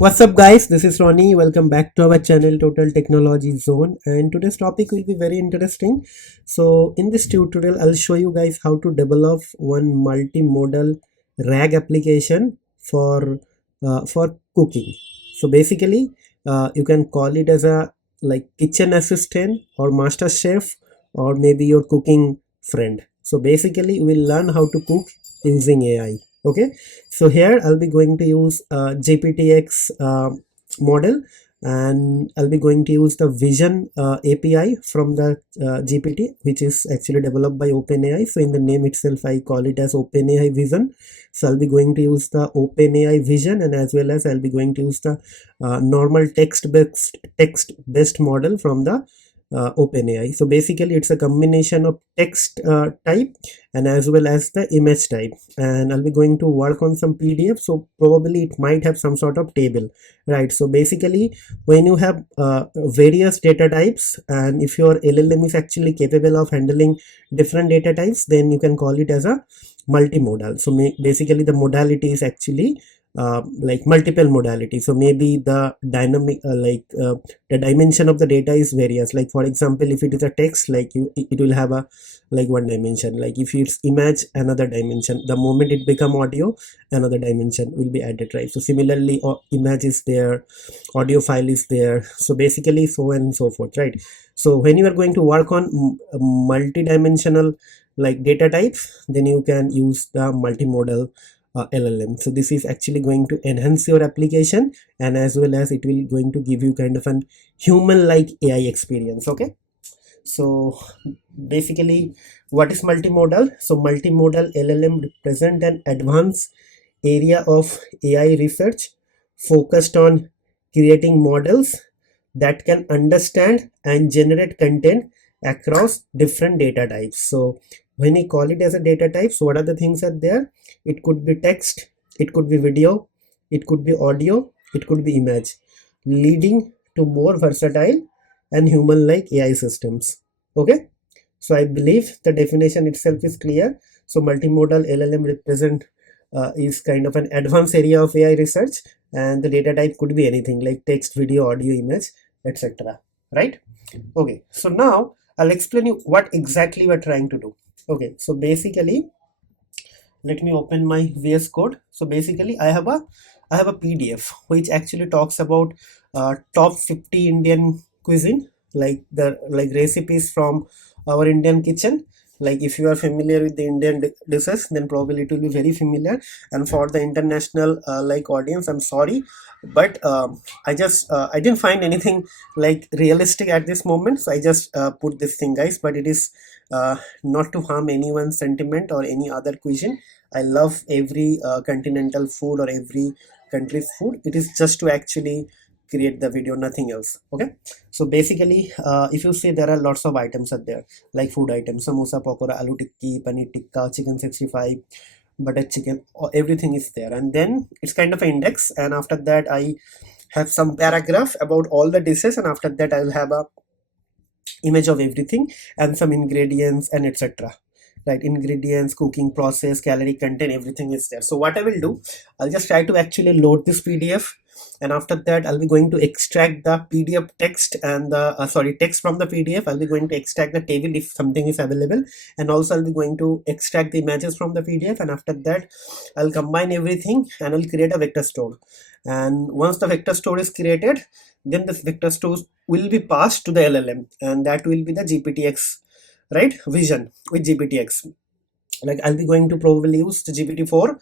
What's up guys, this is Ronnie. Welcome back to our channel Total Technology Zone, and today's topic will be very interesting. So in this tutorial I'll show you guys how to develop one multimodal RAG application for cooking. So basically you can call it as a like kitchen assistant or master chef or maybe your cooking friend. So basically we'll learn how to cook using AI. Okay, so here I'll be going to use GPT-X model, and I'll be going to use the vision API from the GPT, which is actually developed by OpenAI. So in the name itself I call it as OpenAI vision. So I'll be going to use the OpenAI vision, and as well as I'll be going to use the normal text based model from the OpenAI. So basically it's a combination of text type and as well as the image type, and I'll be going to work on some PDF, so probably it might have some sort of table, right? So basically when you have various data types, and if your LLM is actually capable of handling different data types, then you can call it as a multimodal. So basically the modality is actually like multiple modalities. So maybe the the dimension of the data is various. Like for example, if it is a text, like it will have a like one dimension. Like if it's image, another dimension. The moment it become audio, another dimension will be added, right? So similarly, image is there, audio file is there. So basically so on and so forth, right? So when you are going to work on multi-dimensional like data types, then you can use the multimodal LLM. So this is actually going to enhance your application, and as well as it will going to give you kind of an human like AI experience. Okay, so basically what is multimodal? So multimodal LLM represent an advanced area of AI research focused on creating models that can understand and generate content across different data types. So when we call it as a data type, so what are the things that there? It could be text, it could be video, it could be audio, it could be image, leading to more versatile and human like AI systems. Okay, so I believe the definition itself is clear. So multimodal LLM represent is kind of an advanced area of AI research, and the data type could be anything like text, video, audio, image, etc. Right? Okay, so now I'll explain you what exactly we're trying to do. Okay, so basically let me open my VS Code. So basically I have a PDF which actually talks about top 50 Indian cuisine, like the like recipes from our Indian kitchen. Like if you are familiar with the Indian dishes, then probably it will be very familiar. And for the international like audience, I'm sorry, but I didn't find anything like realistic at this moment, so I just put this thing, guys. But it is not to harm anyone's sentiment or any other cuisine. I love every continental food or every country's food. It is just to actually create the video, nothing else. Okay, so basically if you see, there are lots of items are there, like food items: samosa, pakora, aloo tikki, paneer tikka, chicken 65, butter chicken, everything is there. And then it's kind of an index, and after that I have some paragraph about all the dishes, and after that I will have a image of everything and some ingredients and etc. Right, ingredients, cooking process, calorie content, everything is there. So what I will do, I'll just try to actually load this PDF, and after that I'll be going to extract the PDF text and the text from the PDF. I'll be going to extract the table if something is available, and also I'll be going to extract the images from the PDF, and after that I'll combine everything and I'll create a vector store. And once the vector store is created, then this vector store will be passed to the LLM, and that will be the GPT-X, right, vision with GPT-X. Like I'll be going to probably use the GPT-4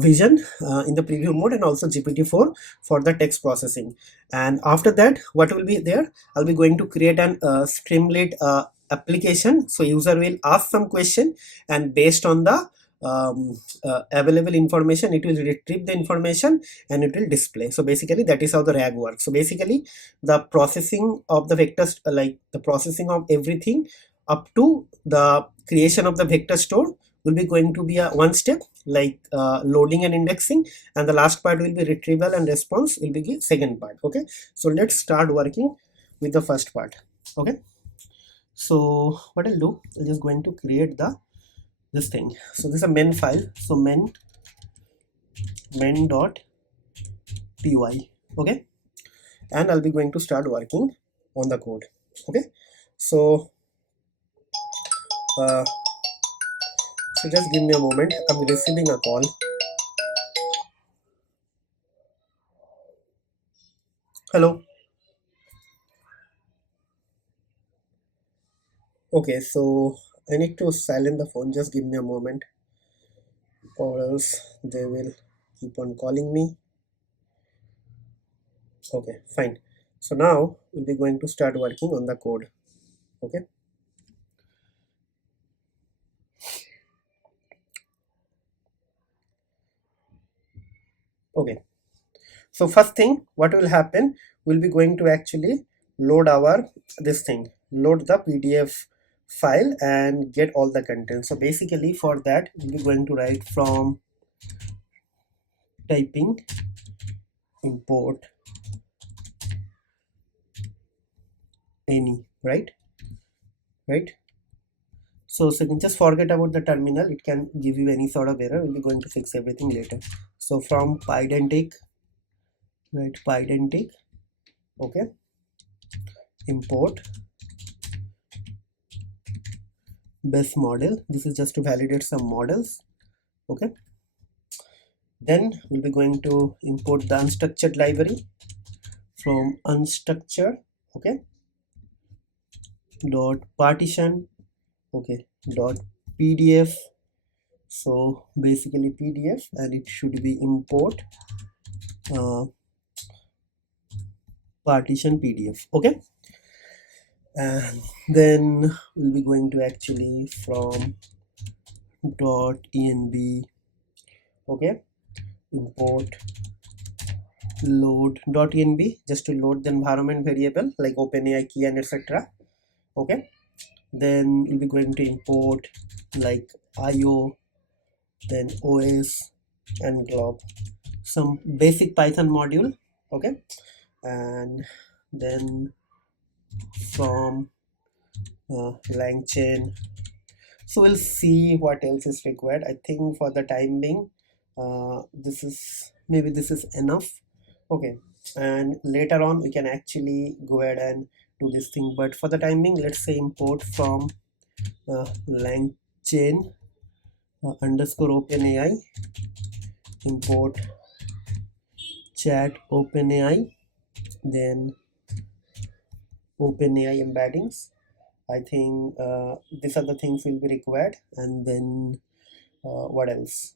vision in the preview mode, and also GPT-4 for the text processing. And after that, what will be there? I'll be going to create an Streamlit application. So user will ask some question, and based on the available information, it will retrieve the information and it will display. So basically that is how the RAG works. So basically the processing of the vectors, like the processing of everything up to the creation of the vector store, will be going to be a one step, like loading and indexing, and the last part will be retrieval and response will be the second part. Okay, so let's start working with the first part. Okay, so what I'll do, I'm just going to create this thing. So this is a main file. So main.py. okay, and I'll be going to start working on the code. Okay, so uh, so just give me a moment, I'm receiving a call. Hello. Okay, so I need to silence the phone, just give me a moment, or else they will keep on calling me. Okay, fine. So now we'll be going to start working on the code. Okay, okay. So first thing, what will happen, we'll be going to actually load our load the PDF file and get all the content. So basically for that, we'll be going to write from typing import any, right? So just forget about the terminal, it can give you any sort of error. We'll be going to fix everything later. So from pydantic, right, pydantic, okay, import best model. This is just to validate some models. Okay, then we'll be going to import the unstructured library from unstructured, okay, dot partition, okay, dot pdf. So basically pdf, and it should be import partition pdf, okay. And then we'll be going to actually from dot env, okay, import load dot env, just to load the environment variable like OpenAI key and etc. Okay, then we'll be going to import like IO, then OS and glob, some basic Python module, okay. And then from Langchain. So we'll see what else is required. I think for the time being, this is enough, okay. And later on we can actually go ahead and do this thing, but for the time being, let's say import from Langchain underscore OpenAI, import chat OpenAI, then OpenAI embeddings. I think these are the things will be required. And then what else?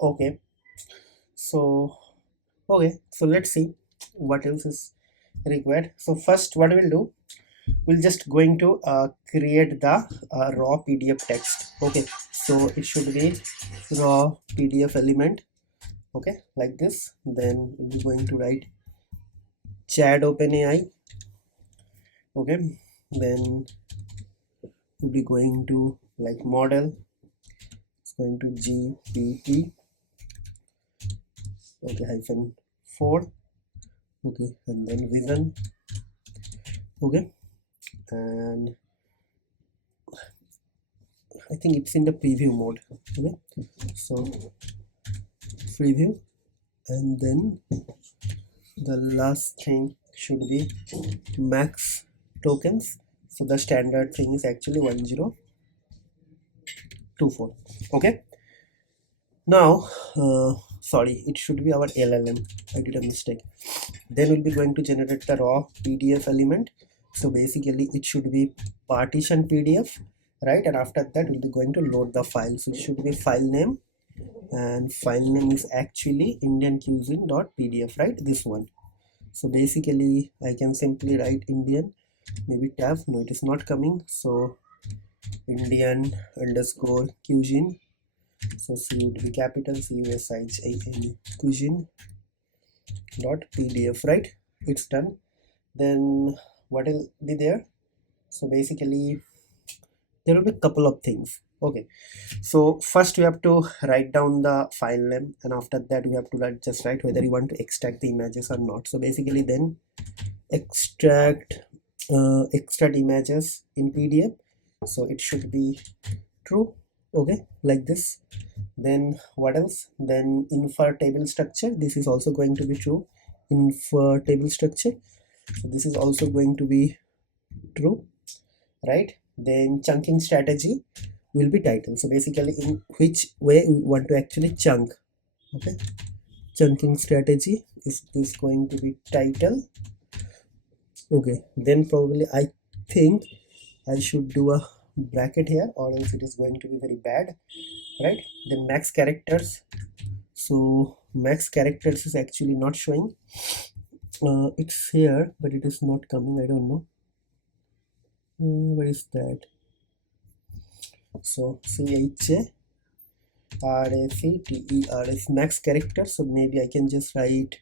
Okay, so let's see what else is required. So first what we'll do, we'll just going to create the raw PDF text, okay. So it should be raw PDF element, okay, like this. Then we'll be going to write chat OpenAI, okay. Then we'll be going to like model, it's going to GPT, okay, hyphen 4, okay, and then vision, okay. And I think it's in the preview mode, okay. So preview, and then the last thing should be max tokens. So the standard thing is actually 1024, okay. Now sorry, it should be our LLM, I did a mistake. Then we'll be going to generate the raw PDF element. So basically it should be partition PDF, right? And after that we'll be going to load the file. So it should be file name, and file name is actually Indian cuisine.pdf, right? This one. So basically I can simply write Indian, maybe tab, no, it is not coming. So Indian underscore cuisine, so C would be capital CUSINE, cuisine dot pdf, right? It's done. Then what will be there? So basically there will be a couple of things, okay. So first we have to write down the file name, and after that we have to just write whether you want to extract the images or not. So basically then extract images in PDF, so it should be true, okay, like this. Then what else? Then infer table structure, this is also going to be true. Infer table structure, so this is also going to be true, right? Then chunking strategy will be title, so basically in which way we want to actually chunk, okay. Chunking strategy is this going to be title, okay. Then probably I think I should do a bracket here, or else it is going to be very bad, right? Then max characters, so max characters is actually not showing, it's here but it is not coming, I don't know, what is that? So CHARACTERS max characters, so maybe I can just write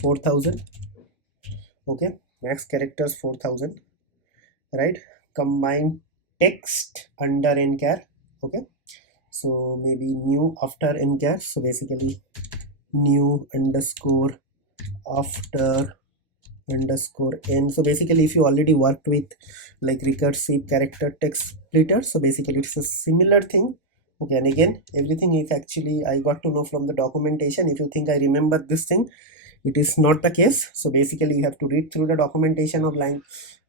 4000, okay. Max characters 4000, right? Combine text under nchar, okay. So maybe new after nchar, so basically new underscore after underscore n. So basically if you already worked with like recursive character text splitter, so basically it's a similar thing, okay. And again, everything is actually I got to know from the documentation. If you think I remember this thing, it is not the case. So basically you have to read through the documentation of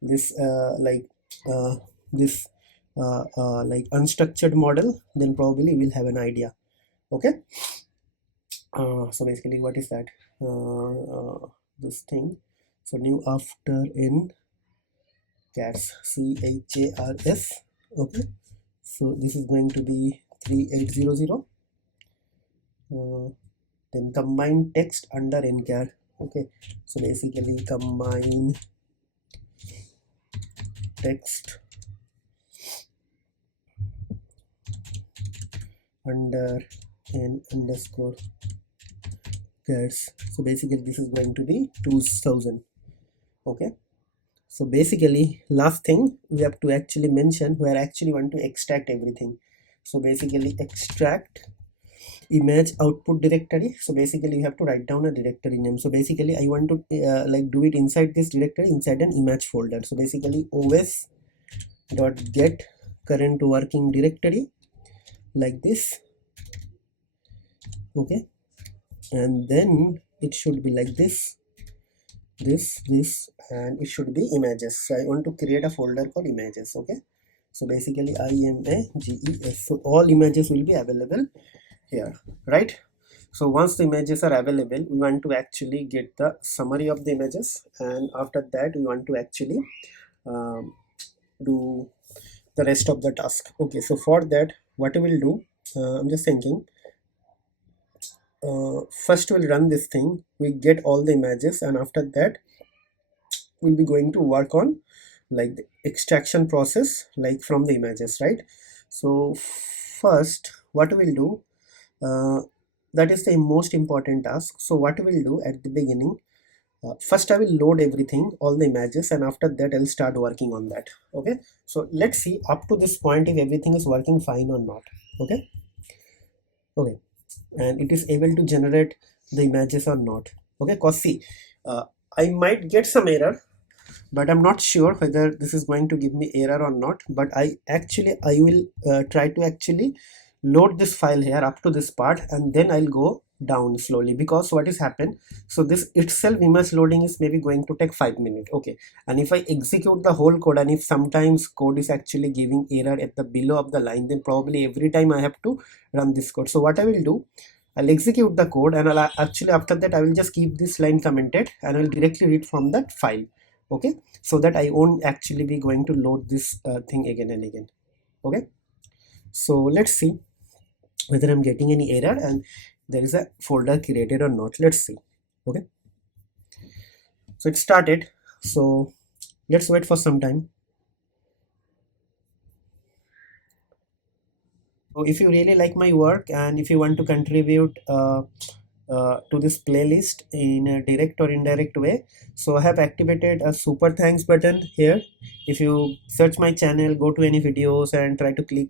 this like unstructured model, then probably we'll have an idea, okay. So basically what is that, this thing, so new after n chars, CHARS, okay. So this is going to be 3800, then combine text under nchar, okay. So basically combine text under n underscore chars, so basically this is going to be 2000, okay. So basically last thing we have to actually mention, where I actually want to extract everything. So basically extract image output directory, so basically you have to write down a directory name. So basically I want to like do it inside this directory, inside an image folder. So basically os dot get current working directory, like this, okay. And then it should be like this, and it should be images. So I want to create a folder called images, okay. So basically IMAGES, so all images will be available here, right? So once the images are available, we want to actually get the summary of the images, and after that we want to actually do the rest of the task, okay. So for that, what we will do, I'm just thinking, first we'll run this thing, we get all the images, and after that we'll be going to work on like the extraction process, like from the images, right? So first what we'll do, that is the most important task. So what we'll do at the beginning, first I will load everything, all the images, and after that I'll start working on that, okay. So let's see up to this point if everything is working fine or not, okay. And it is able to generate the images or not, okay. Cause see, I might get some error, but I'm not sure whether this is going to give me error or not. But I will try to actually load this file here up to this part, and then I'll go down slowly, because what is happened, so this itself image loading is maybe going to take 5 minutes, okay. And if I execute the whole code, and if sometimes code is actually giving error at the below of the line, then probably every time I have to run this code. So what I will do, I'll execute the code, and I'll actually after that I will just keep this line commented, and I'll directly read from that file, okay, so that I won't actually be going to load this thing again and again, okay. So let's see whether I'm getting any error and there is a folder created or not. Let's see, okay. So it started, so let's wait for some time. So if you really like my work, and if you want to contribute to this playlist in a direct or indirect way, so I have activated a super thanks button here. If you search my channel, go to any videos and try to click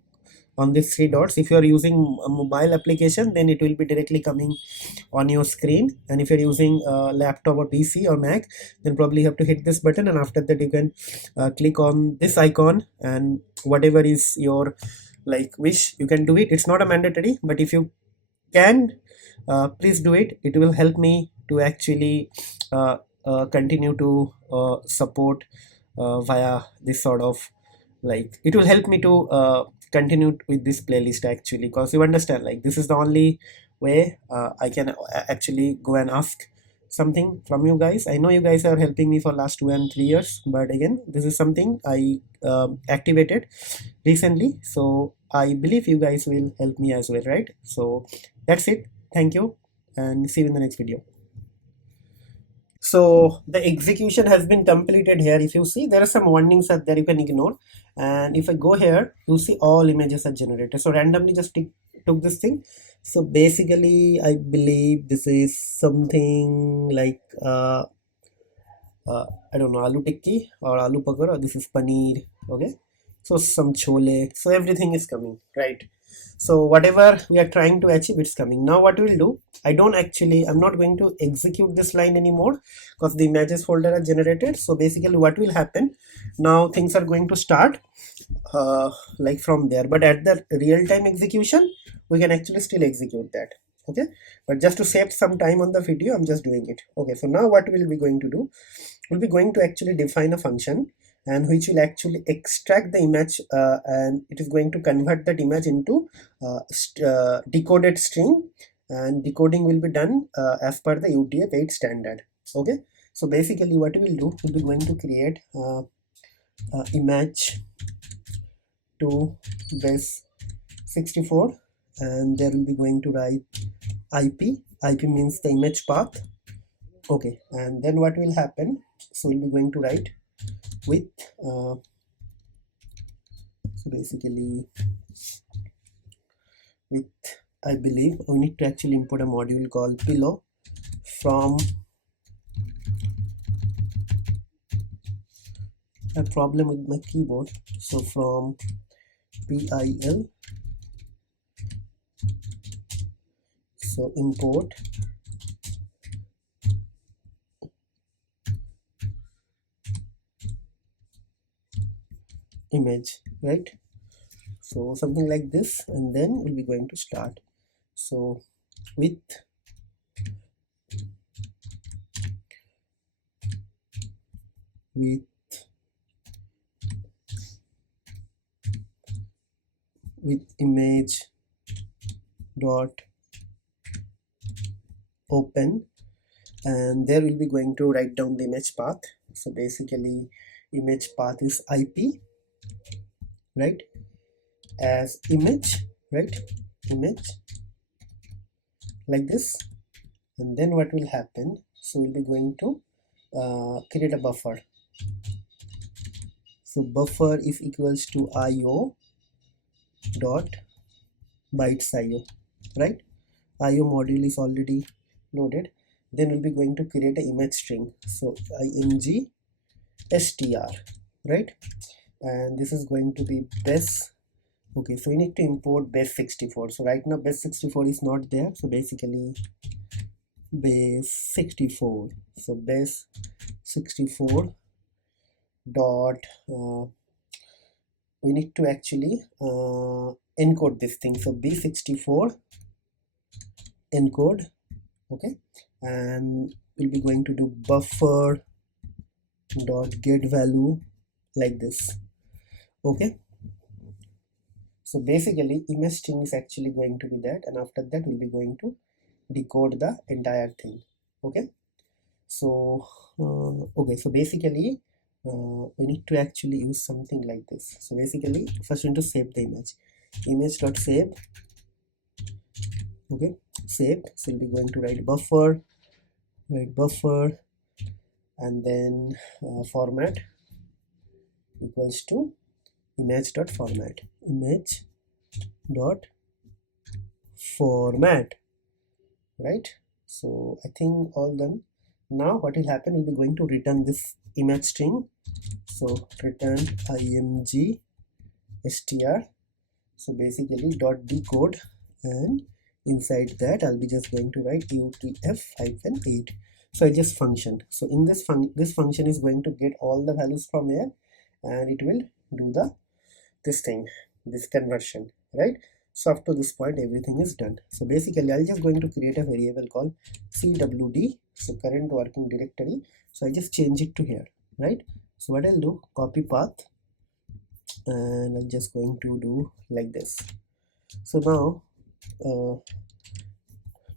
on these three dots. If you are using a mobile application, then it will be directly coming on your screen, and if you're using a laptop or PC or Mac, then probably you have to hit this button, and after that you can click on this icon, and whatever is your like wish, you can do it. It's not a mandatory, but if you can, please do it. It will help me to actually continue to support via this sort of, like, it will help me to continue with this playlist actually, because you understand, like, this is the only way I can actually go and ask something from you guys. I know you guys are helping me for last 2 and 3 years, but again, this is something I activated recently, so I believe you guys will help me as well, right? So that's it. Thank you, and see you in the next video. So the execution has been completed. Here, if you see, there are some warnings that there you can ignore, and if I go here, you see all images are generated. So randomly just took this thing. So basically I believe this is something like I don't know, aloo tikki or aloo pakora, or this is paneer. Okay, so some chole, so everything is coming, right? So whatever we are trying to achieve, it's coming. Now what we'll do, I'm not going to execute this line anymore, because the images folder are generated. So basically what will happen now, things are going to start like from there, but at the real-time execution we can actually still execute that. Okay, but just to save some time on the video, I'm just doing it. Okay, so now what we'll be going to do, we'll be going to actually define a function, and which will actually extract the image, and it is going to convert that image into decoded string, and decoding will be done as per the UTF-8 standard. Okay, so basically what we will do, we'll be going to create image to base 64, and there will be going to write IP means the image path. Okay, and then what will happen, so we'll be going to write with so basically with, I believe we need to actually import a module called pillow from a problem with my keyboard. So from PIL, so import image, right? So something like this, and then we'll be going to start. So with image dot open, and there we'll be going to write down the image path. So basically image path is IP, right, as image, right, image, like this. And then what will happen, so we'll be going to create a buffer. So buffer is equals to IO dot bytes IO, right? IO module is already loaded. Then we'll be going to create an image string, so img str, right? And this is going to be base. Okay, so we need to import base 64. So right now base 64 is not there, so basically base 64, so base 64 dot we need to actually encode this thing. So b64 encode. Okay, and we'll be going to do buffer dot get value, like this. Okay, so basically image string is actually going to be that, and after that we'll be going to decode the entire thing. Okay, so okay, so basically we need to actually use something like this. So basically first we need to save the image dot save. Okay, save. So we'll be going to write buffer, and then format equals to image dot format, right? So I think all done. Now what will happen, we'll be going to return this image string. So return img str. So basically dot decode, and inside that I'll be just going to write UTF-8. So I just function. So in this function is going to get all the values from here, and it will do this conversion. right? So up to this point everything is done. So basically I'm just going to create a variable called cwd, so current working directory. So I just change it to here, right? So what I'll do, copy path, and I'm just going to do like this. So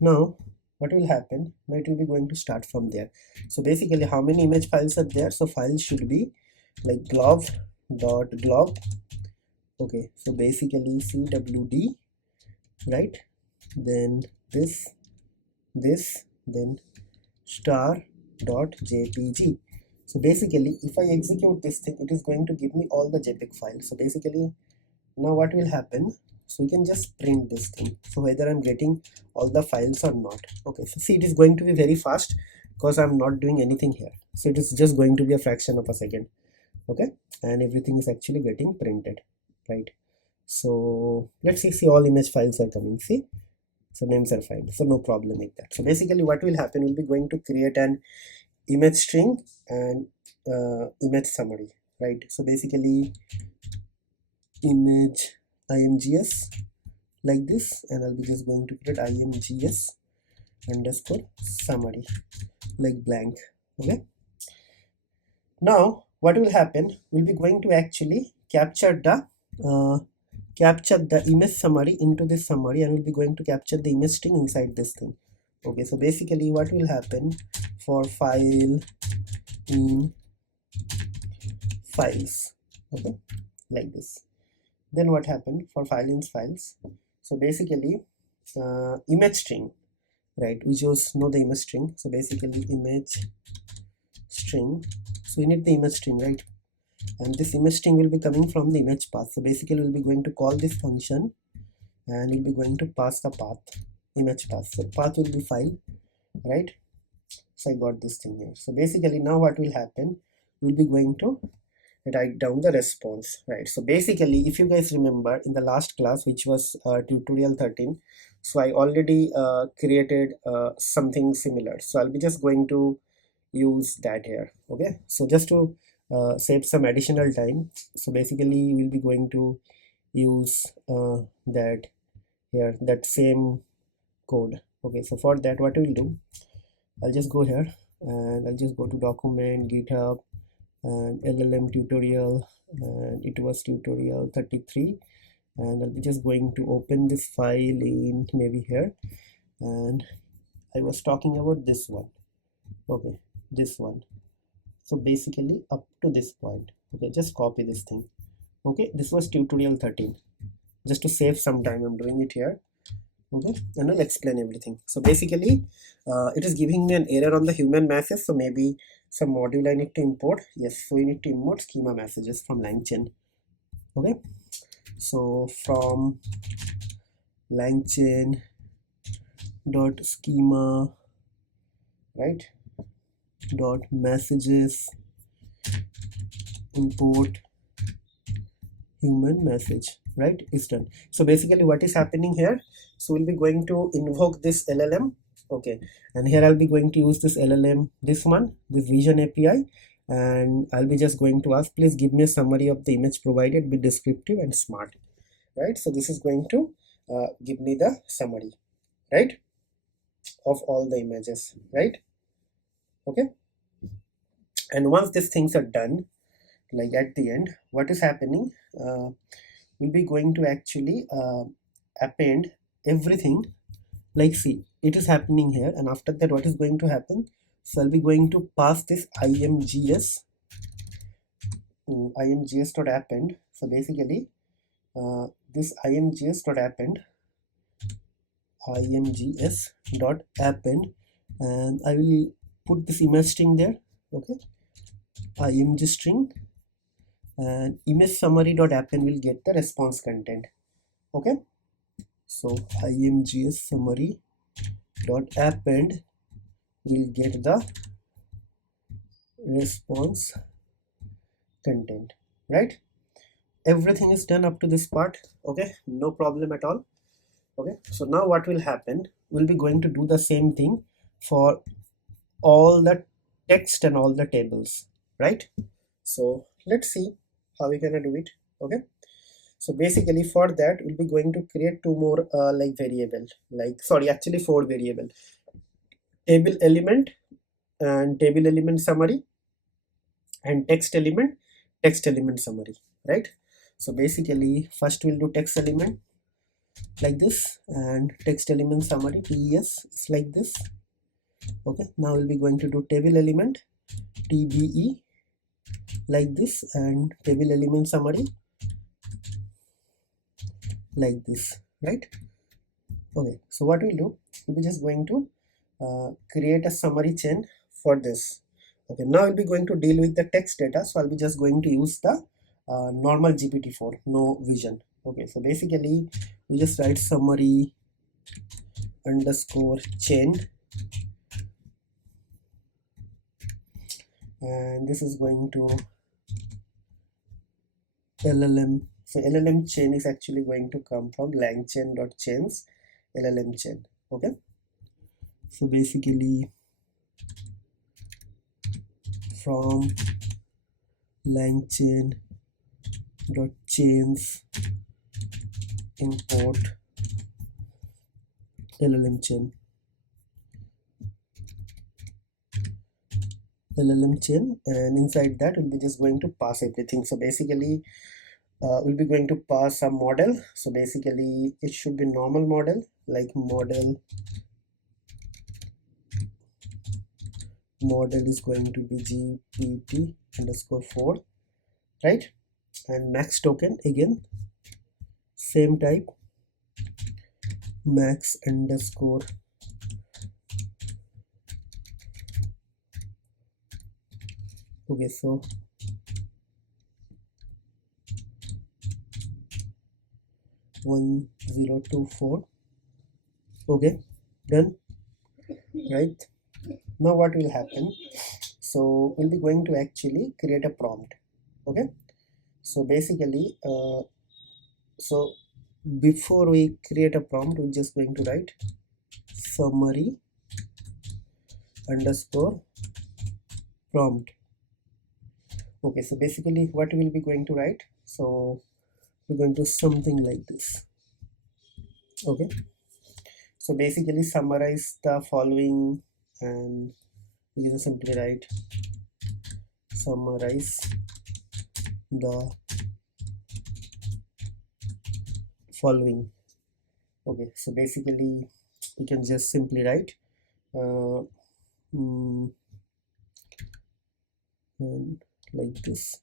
now what will happen, now it will be going to start from there. So basically how many image files are there? So files should be like glob. Okay, so basically cwd, right? Then this, then star.jpg. So basically if I execute this thing, it is going to give me all the JPEG files. So basically now what will happen, so you can just print this thing, so whether I'm getting all the files or not. Okay, so see, it is going to be very fast because I'm not doing anything here. So it is just going to be a fraction of a second. Okay, and everything is actually getting printed, right? So let's see all image files are coming, see, so names are fine, so no problem with that. So basically what will happen, we'll be going to create an image string and image summary, right? So basically image imgs like this, and I'll be just going to create imgs underscore summary like blank. Okay, now what will happen, we'll be going to actually capture the image summary into this summary, and we'll be going to capture the image string inside this thing. Okay, so basically what will happen, for file in files, okay, like this. Then what happened for file in files, so basically image string, right? We just know the image string. So basically image string, so we need the image string, right? And this image string will be coming from the image path. So basically we'll be going to call this function, and we'll be going to pass the path, image path. So path will be file, right? So I got this thing here. So basically now what will happen, we'll be going to write down the response, right? So basically if you guys remember in the last class, which was tutorial 13, so I already created something similar. So I'll be just going to use that here. Okay, so just to save some additional time, so basically we'll be going to use that here, that same code. Okay, so for that what we'll do, I'll just go here and I'll just go to document, GitHub, and LLM tutorial, and it was tutorial 33, and I'll be just going to open this file in maybe here, and I was talking about this one. Okay, this one. So basically up to this point. Okay, just copy this thing. Okay, this was tutorial 13. Just to save some time, I'm doing it here. Okay, and I'll explain everything. So basically it is giving me an error on the human message, so maybe some module I need to import. Yes, so we need to import schema messages from Langchain. Okay, so from Langchain dot schema, right, dot messages import human message, right? It's done. So basically what is happening here, so we'll be going to invoke this LLM. Okay, and here I'll be going to use this LLM, this one, this vision API, and I'll be just going to ask, please give me a summary of the image provided, be descriptive and smart, right? So this is going to give me the summary, right, of all the images, right? Okay, and once these things are done, like at the end, what is happening, we'll be going to actually append everything. Like see, it is happening here, and after that what is going to happen, so I'll be going to pass this imgs imgs.append. So basically this imgs.append, and I will put this image string there. Okay, img string, and image summary.append will get the response content. Okay, so imgs summary.append will get the response content, right? Everything is done up to this part. Okay, no problem at all. Okay, so now what will happen, we'll be going to do the same thing for all the text and all the tables, right? So let's see how we gonna do it. Okay, So basically for that we'll be going to create two more like variable, like sorry, actually four variable: table element and table element summary, and text element summary, right? So basically first we'll do text element like this, and text element summary TES is like this. Okay, now we'll be going to do table element TBE like this, and table element summary like this, right? Okay, so what we'll do, we'll be just going to create a summary chain for this. Okay, now we'll be going to deal with the text data, so I'll be just going to use the normal GPT-4, no vision. Okay, so basically we just write summary underscore chain, and this is going to LLM. So LLM chain is actually going to come from Langchain.chains LLM chain. Okay, so basically from Langchain.chains import LLM chain, and inside that we'll be just going to pass everything. So basically we'll be going to pass a model. So basically it should be normal model, like model is going to be GPT underscore 4, right? And max token again same type, max underscore okay, so 1024. okay, done, right? Now what will happen, so we'll be going to actually create a prompt. Okay, so basically so before we create a prompt, we're just going to write summary underscore prompt. Okay, so basically what we'll be going to write, so we're going to something like this. Okay, so basically summarize the following, and we can simply write summarize the following. Okay, so basically we can just simply write and like this,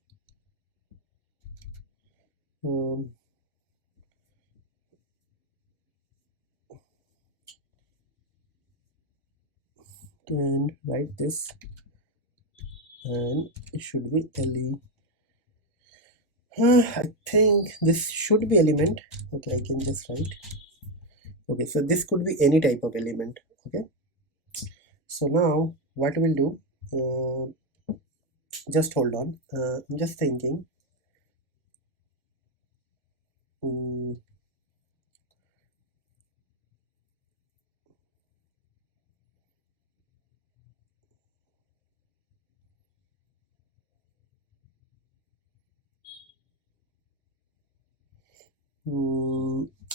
and write this, and it should be LE. I think this should be element. Okay, I can just write. Okay, so this could be any type of element. Okay, so now what we'll do, just hold on, I'm just thinking.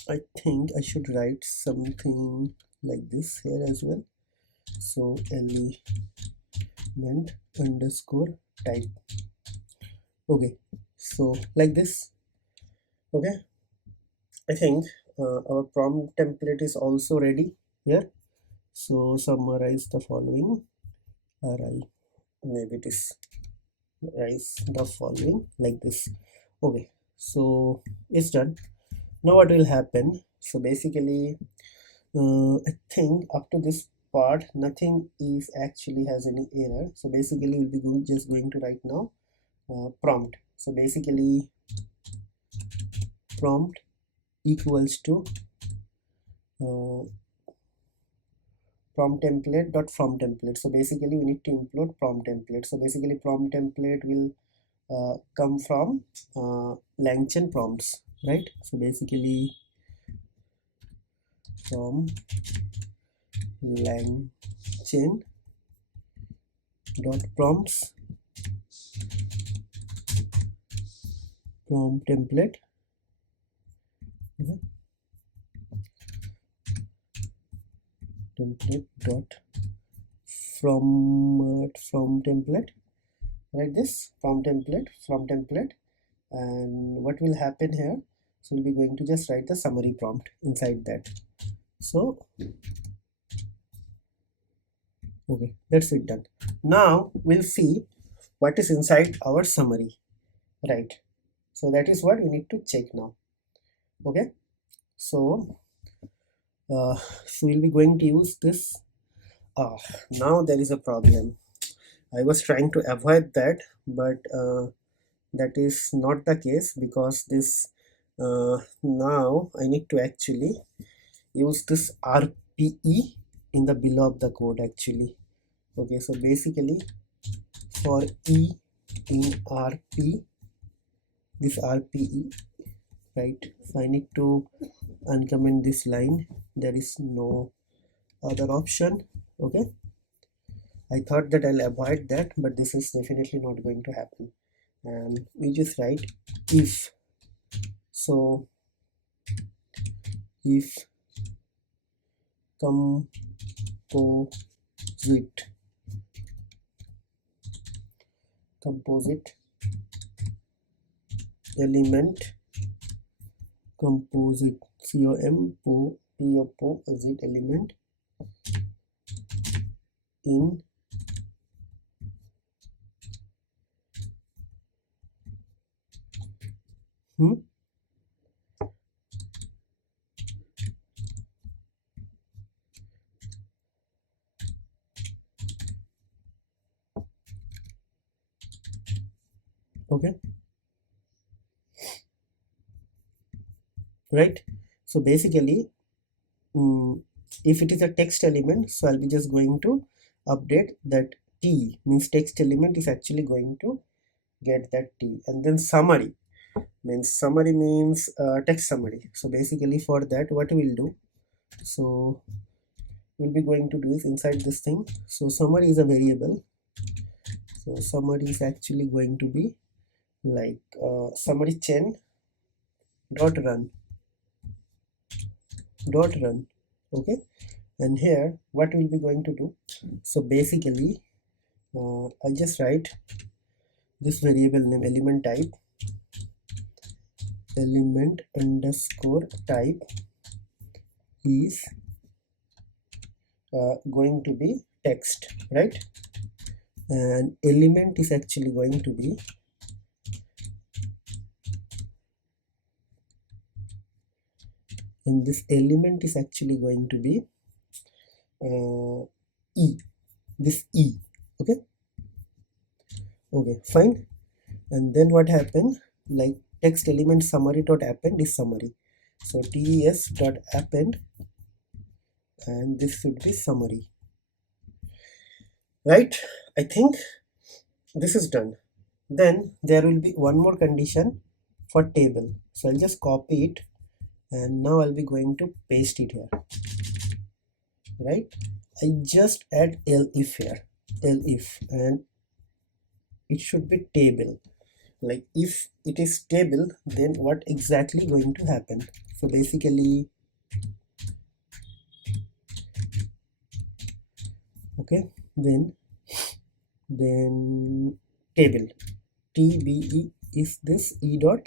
I think I should write something like this here as well. So element underscore type. Okay, so like this. Okay, I think our prompt template is also ready here. So summarize the following, or maybe this rise the following like this. Okay, so it's done. Now what will happen, so basically I think up to this part nothing is actually has any error. So basically we'll be just going to write now prompt. So basically prompt equals to prompt template dot from template. So basically we need to include prompt template. So basically prompt template will come from Langchain prompts, right? So basically from Langchain dot prompts prompt template Okay. Template dot from template, like this, from template, and what will happen here, so we'll be going to just write the summary prompt inside that. So okay, that's it, done. Now we'll see what is inside our summary, right? So that is what we need to check now. Okay, so so we'll be going to use this. Now there is a problem. I was trying to avoid that, but that is not the case, because this now I need to actually use this RPE in the below of the code actually. Okay, so basically for E in RP, this RPE, right? So I need to uncomment this line. There is no other option. Okay, I thought that I'll avoid that, but this is definitely not going to happen. And we just write if. So if composite element, composite composite element in okay, right? So basically if it is a text element, so I'll be just going to update that T, means text element is actually going to get that T. And then summary means text summary. So basically for that, what we'll do, so we'll be going to do is inside this thing, so summary is a variable. So summary is actually going to be like summary chain dot run. Okay, and here what we'll be going to do, so basically I just write this variable name element type, element underscore type is going to be text, right? And element is actually going to be and this element is actually going to be E, this E. Okay, fine. And then what happened, like text element summary dot append is summary, so tes dot append, and this should be summary, right? I think this is done. Then there will be one more condition for table, so I'll just copy it, and now I'll be going to paste it here, right? I just add elif here, elif, and it should be table. Like if it is table, then what exactly going to happen? So basically, okay, then table tbe is this e.txt,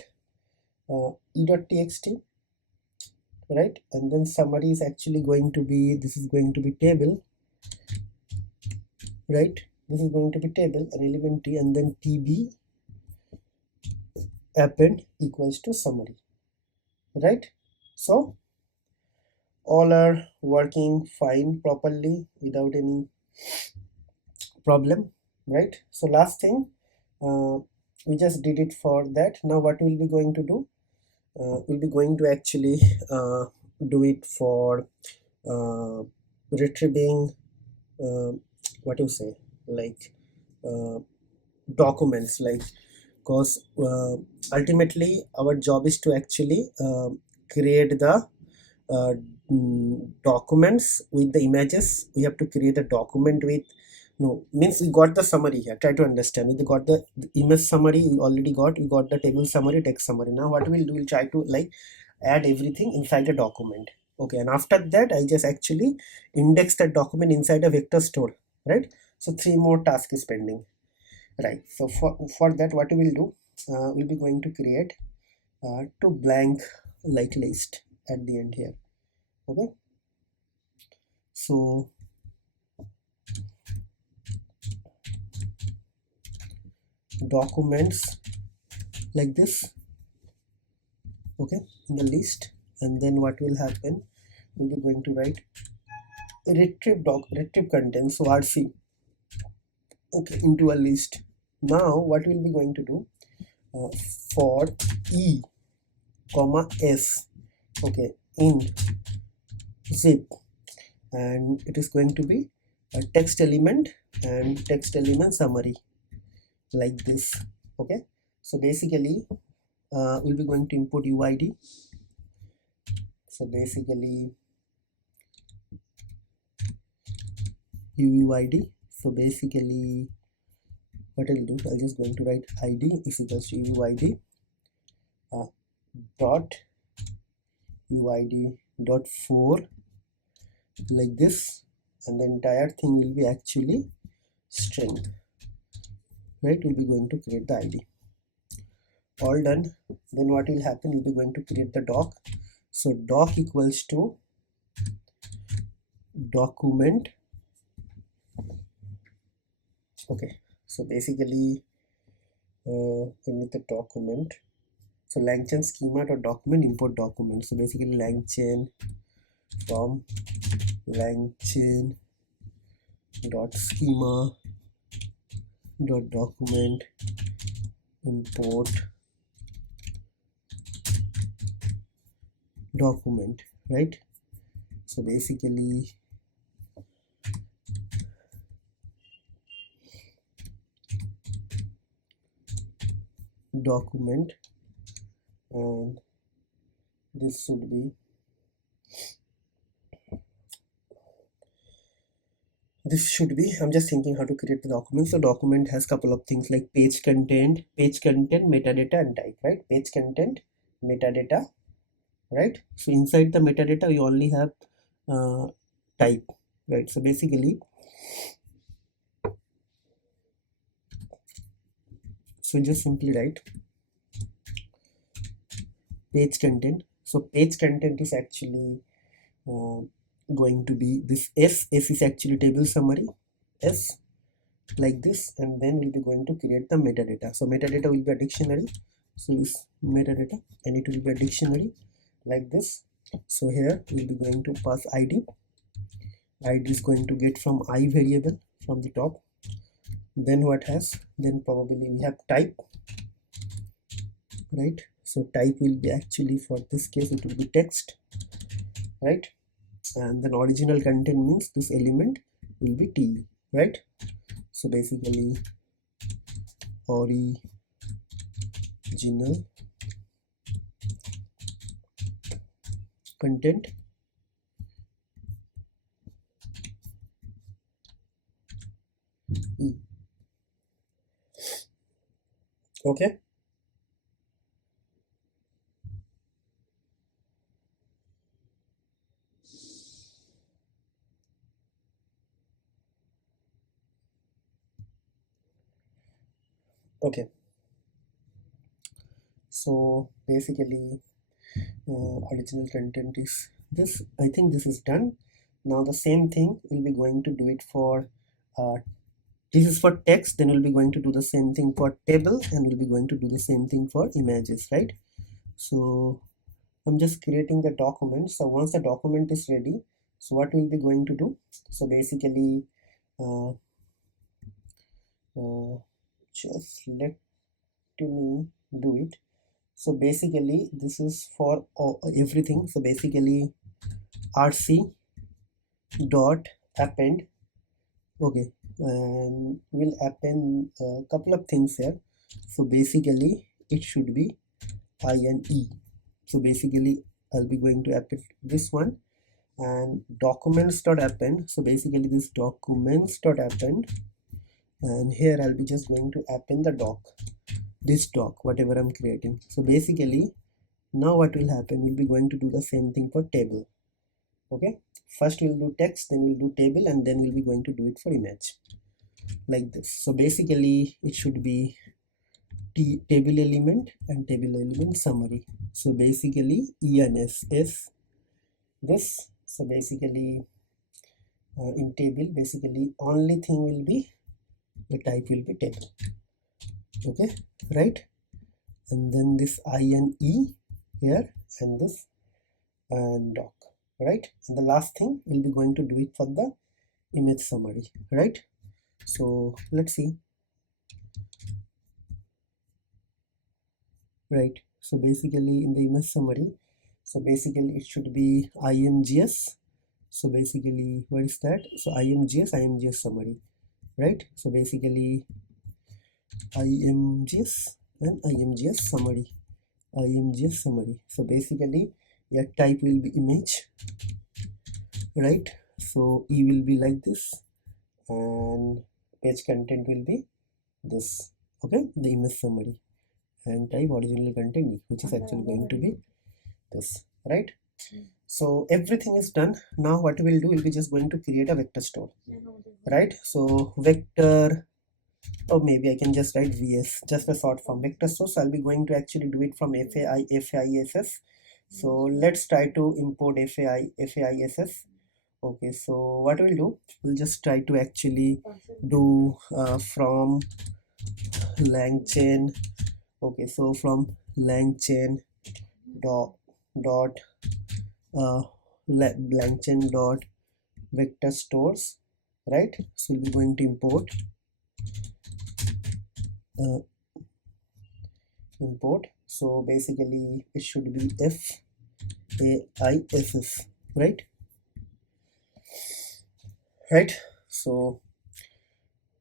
right? And then summary is actually going to be, this is going to be table, right? This is going to be table and element t, and then tb append equals to summary, right? So all are working fine properly without any problem, right? So last thing, we just did it for that. Now what we'll be going to do, we'll be going to actually do it for retrieving what you say, like documents, like, because ultimately our job is to actually create the documents with the images. We have to create a document with, no, means we got the summary here, try to understand. We got the image summary, we got the table summary, text summary. Now what we'll do, we'll try to like add everything inside a document. Okay, and after that I just actually index that document inside a vector store, right? So 3 more tasks is pending, right? So for that, what we will do, we'll be going to create 2 blank like list at the end here. Okay, so documents like this, okay, in the list. And then what will happen, we'll be going to write retrieve content, so RC, okay, into a list. Now what we'll be going to do, for E comma S, okay, in zip, and it is going to be a text element and text element summary like this. Okay, so basically we'll be going to import UID. So basically UUID. So basically what I'll do, I'll just going to write ID is equals to UID dot UID dot 4 like this, and the entire thing will be actually string, right? We'll be going to create the ID. All done. Then what will happen, we'll be going to create the doc. So doc equals to document. Okay, so basically with the document, so Langchain schema dot document import document. So basically Langchain from Langchain dot schema dot document import document, right? So basically document, and this should be, I'm just thinking how to create the document. So document has couple of things like page content, metadata and type, right? Page content, metadata, right? So inside the metadata we only have type, right? So basically, so just simply write page content. So page content is actually going to be this S is actually table summary, S like this, and then we'll be going to create the metadata. So metadata will be a dictionary, so it's metadata, and it will be a dictionary like this. So here we'll be going to pass ID. ID is going to get from I variable from the top. Then what has, then probably we have type, right? So type will be actually, for this case it will be text, right? And then original content means this element will be T, right? So basically original content E. Okay, okay, so basically original content is this. I think this is done. Now the same thing we'll be going to do it for this is for text, then we'll be going to do the same thing for table, and we'll be going to do the same thing for images, right? So I'm just creating the document. So once the document is ready, so what we'll be going to do, so basically just let me do it. So basically this is for everything. So basically RC dot append, okay, and we'll append a couple of things here. So basically it should be I and E. So basically I'll be going to append this one, and documents dot append. So basically this documents dot append, and here I'll be just going to append the doc, this doc, whatever I'm creating. So basically Now what will happen, we'll be going to do the same thing for table. Okay, first we'll do text, then we'll do table, and then we'll be going to do it for image like this. So basically it should be table element and table element summary. So basically ENS is this. So basically in table, basically only thing will be the type will be table. Okay, right? And then this INE here, and this and doc, right? And the last thing we'll be going to do it for the image summary, right? So let's see. Right, so basically in the image summary, so basically it should be IMGS. So basically what is that? So IMGS summary, right? So basically IMGS and IMGS summary. So basically your type will be image, right? So E will be like this, and page content will be this. Okay, the image summary, and type original content, which is actually going to be this, right? So everything is done. Now what we'll do, we'll be just going to create a vector store, right? So vector, or maybe I can just write VS, just a short form vector store. So I'll be going to actually do it from FAISS. So let's try to import FAISS. Okay, so what we'll do, we'll just try to actually do from Langchain. Okay, so from Langchain dot Langchain dot vector stores, right? So we'll be going to import so basically it should be FAISS, right? So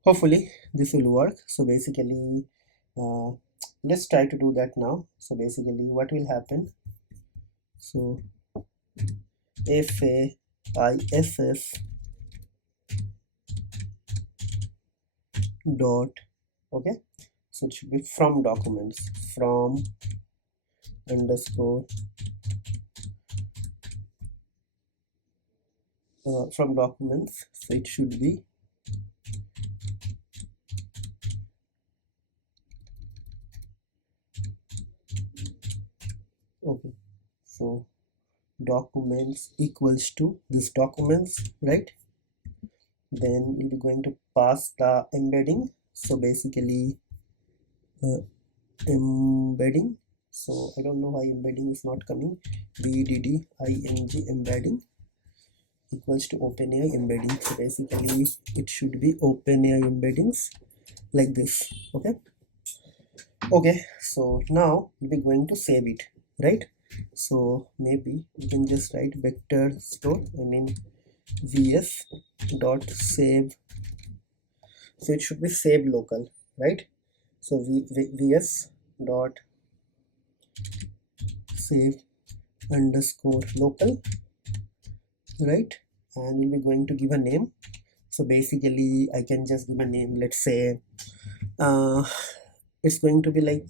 hopefully this will work. So basically let's try to do that now. So basically what will happen, so FAISS dot, okay, so it should be from documents, from underscore from documents. So it should be okay, so documents equals to this documents, right? Then we'll be going to pass the embedding. So basically embedding, so I don't know why embedding is not coming. BDDING embedding equals to OpenAI embedding. So basically it should be OpenAI embeddings like this. Okay, so now we'll be going to save it, right? So maybe you can just write vector store, VS dot save. So it should be save local, right? So VS dot save underscore local, right? And we'll be going to give a name. So basically I can just give a name, let's say it's going to be like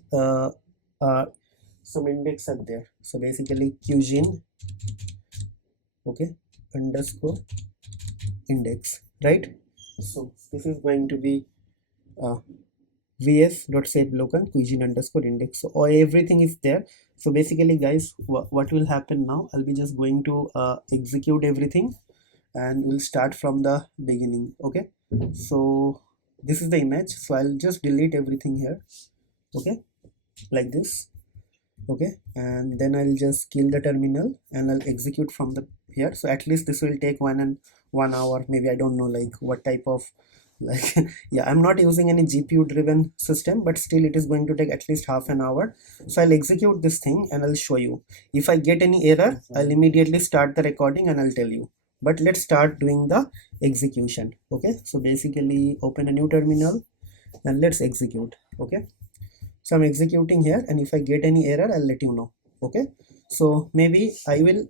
some index up there. So basically cuisine, okay, underscore index, right? So this is going to be vs.save local cuisine underscore index. So everything is there. So basically guys, what will happen now, I'll be just going to execute everything, and we'll start from the beginning. Okay, so this is the image. So I'll just delete everything here, okay, like this. Okay, and then I'll just kill the terminal and I'll execute from the here. So at least this will take 1 hour, maybe. I don't know like what type of like yeah, I'm not using any GPU driven system, but still it is going to take at least half an hour. So I'll execute this thing and I'll show you. If I get any error, I'll immediately start the recording and I'll tell you. But let's start doing the execution. Okay, so basically open a new terminal and let's execute. Okay, so I'm executing here, and if I get any error, I'll let you know. Okay, so maybe I will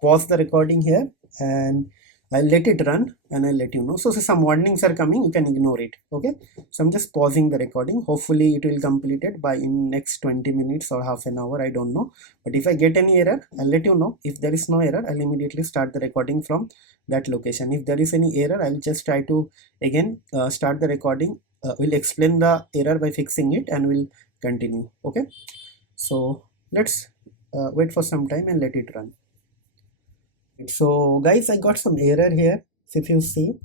pause the recording here, and I'll let it run and I'll let you know. So some warnings are coming, you can ignore it. Okay, so I'm just pausing the recording. Hopefully it will complete it by in next 20 minutes or half an hour, I don't know. But if I get any error, I'll let you know. If there is no error, I'll immediately start the recording from that location. If there is any error, I'll just try to again start the recording. We'll explain the error by fixing it and we'll continue. Okay, so let's wait for some time and let it run. So guys, I got some error here. So if you see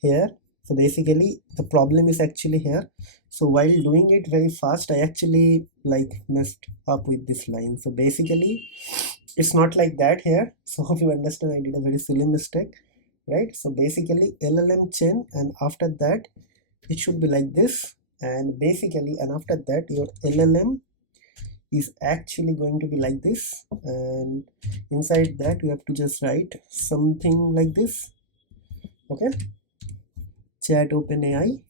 here, so basically the problem is actually here. So while doing it very fast, I actually like messed up with this line. So basically it's not like that here. So hope you understand, I did a very silly mistake, right? So basically LLM chain, and after that it should be like this, and basically, and after that your LLM is actually going to be like this, and inside that you have to just write something like this. Okay, chat OpenAI.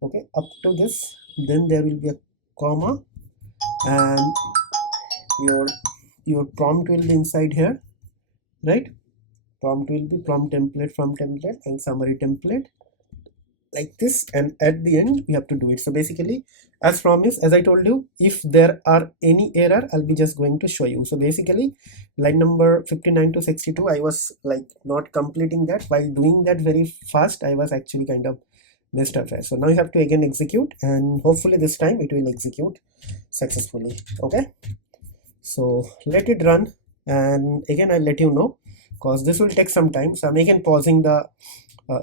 Okay, up to this, then there will be a comma, and your prompt will be inside here, right? Prompt will be prompt template from template and summary template, like this, and at the end we have to do it. So basically, as promised, as I told you, if there are any error, I'll be just going to show you. So basically line number 59 to 62, I was like not completing that. While doing that very fast, I was actually kind of messed up. So now you have to again execute, and hopefully this time it will execute successfully. Okay, so let it run, and again I'll let you know, because this will take some time. So I'm again pausing the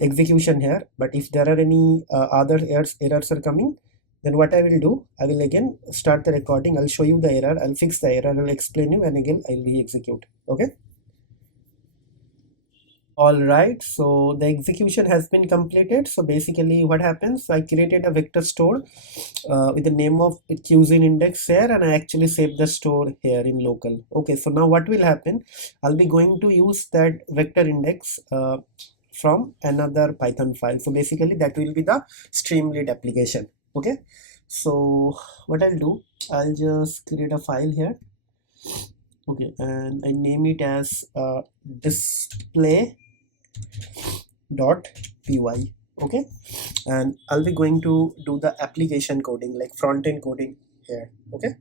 execution here. But if there are any other errors are coming, then what I will do, I will again start the recording. I'll show you the error, I'll fix the error, I'll explain you, and again I'll re-execute. Okay, all right, so the execution has been completed. So basically what happens, I created a vector store with the name of cuisine index here, and I actually saved the store here in local. Okay, so now what will happen, I'll be going to use that vector index from another Python file. So basically that will be the Streamlit application. Okay, so what I'll do, I'll just create a file here. Okay, and I name it as display.py. Okay, and I'll be going to do the application coding, like front-end coding here. Okay,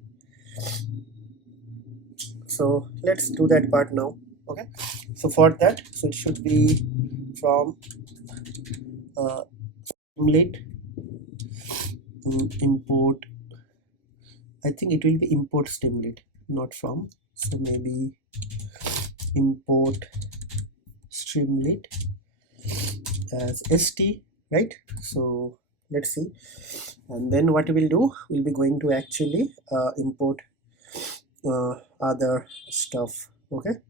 so let's do that part now. Okay, so for that, so it should be from Streamlit import. I think it will be import Streamlit, not from. So maybe import Streamlit as st, right? So let's see, and then what we'll do, we'll be going to actually import other stuff. Okay,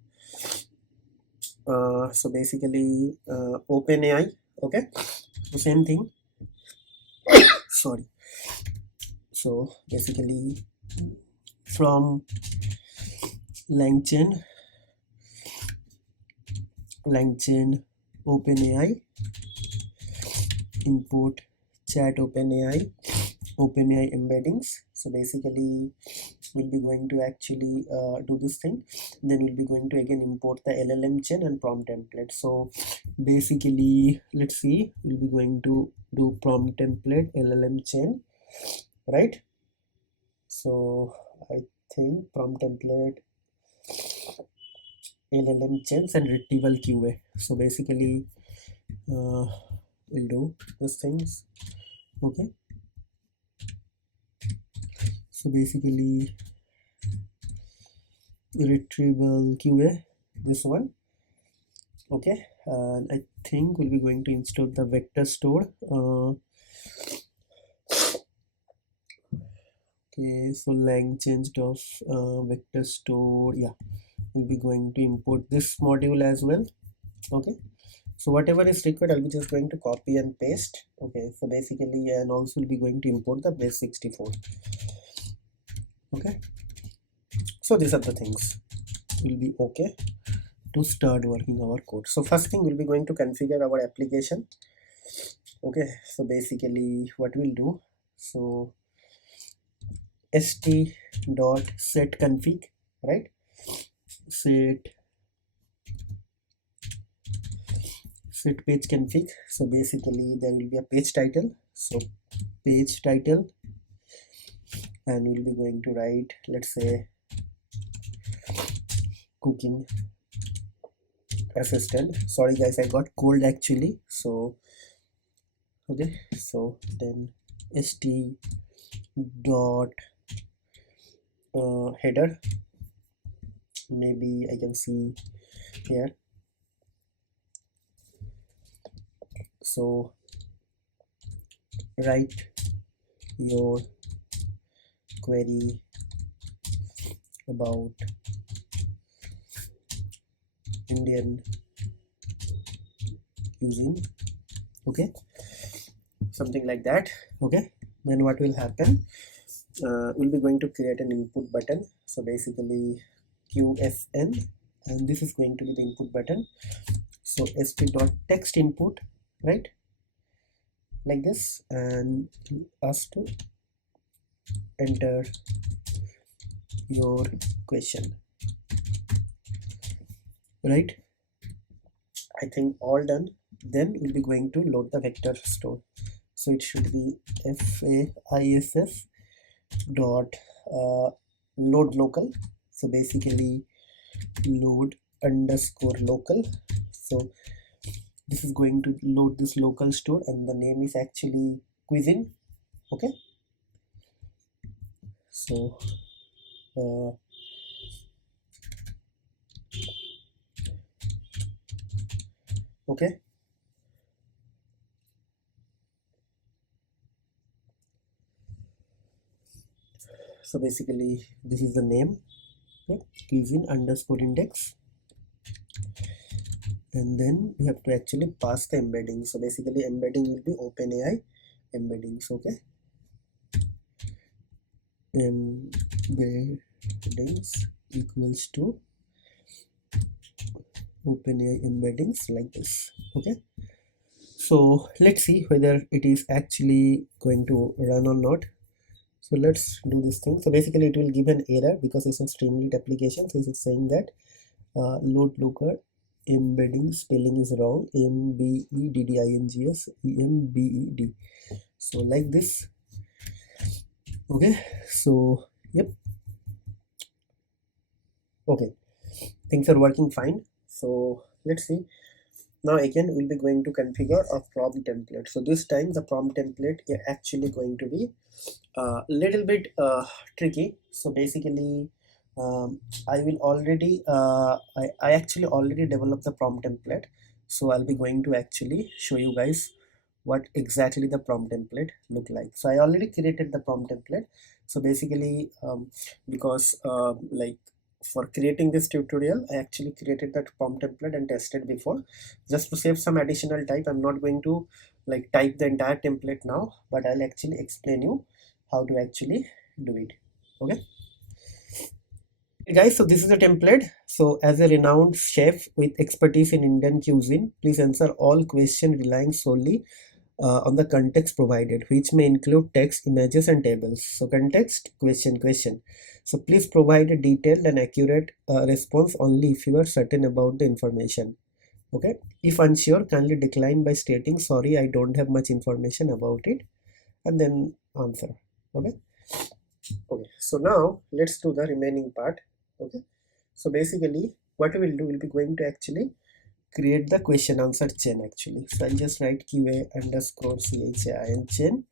so basically OpenAI. Okay, the same thing. Sorry, so basically from Langchain OpenAI, import chat OpenAI embeddings. So basically we'll be going to actually do this thing. Then we'll be going to again import the LLM chain and prompt template. So basically, let's see, we'll be going to do prompt template LLM chain, right? So I think prompt template LLM chains and retrieval QA. So basically we'll do these things. Okay, so basically retrieval QA, this one. Okay, and I think we'll be going to install the vector store. Okay, so lang changed of vector store. Yeah, we'll be going to import this module as well. Okay, so whatever is required, I'll be just going to copy and paste. Okay, so basically, and also we'll be going to import the base 64. Okay, so these are the things will be okay to start working our code. So first thing, we'll be going to configure our application. Okay, so basically what we'll do, so st.set config, right? Set set page config. So basically there will be a page title, so page title, and we'll be going to write, let's say, cooking assistant. Sorry guys, I got cold actually. So okay, so then st dot header, maybe I can see here. So write your query about Indian cuisine, okay, something like that. Okay, then what will happen, we'll be going to create an input button. So basically QFN, and this is going to be the input button. So st.text input, right, like this, and ask to enter your question, right? I think all done. Then we'll be going to load the vector store. So it should be FAISS dot load local. So basically load underscore local. So this is going to load this local store, and the name is actually cuisine. Okay, so okay, so basically this is the name, okay, cuisine underscore index, and then we have to actually pass the embedding. So basically embedding will be OpenAI embeddings. Okay, embeddings equals to OpenAI embeddings, like this. Okay, so let's see whether it is actually going to run or not. So let's do this thing. So basically it will give an error because it's a Streamlit application. So it's saying that load looker embedding spelling is wrong, embeddings embed. So like this. Okay, so yep, okay, things are working fine. So let's see. Now again we'll be going to configure a prompt template. So this time the prompt template is actually going to be a little bit tricky. So basically I will already I actually already developed the prompt template. So I'll be going to actually show you guys what exactly the prompt template look like. So I already created the prompt template. So basically because like for creating this tutorial I actually created that prompt template and tested before. Just to save some additional time, I'm not going to like type the entire template now, but I'll actually explain you how to actually do it. Okay, hey guys, so this is the template. So as a renowned chef with expertise in Indian cuisine, please answer all questions relying solely on the context provided, which may include text, images, and tables. So context, question. So please provide a detailed and accurate response only if you are certain about the information. Okay, if unsure, kindly decline by stating sorry, I don't have much information about it, and then answer. Okay, so now let's do the remaining part. Okay, so basically what we will do, we'll be going to actually create the question answer chain actually. So I'll just write QA underscore CHAIN chain,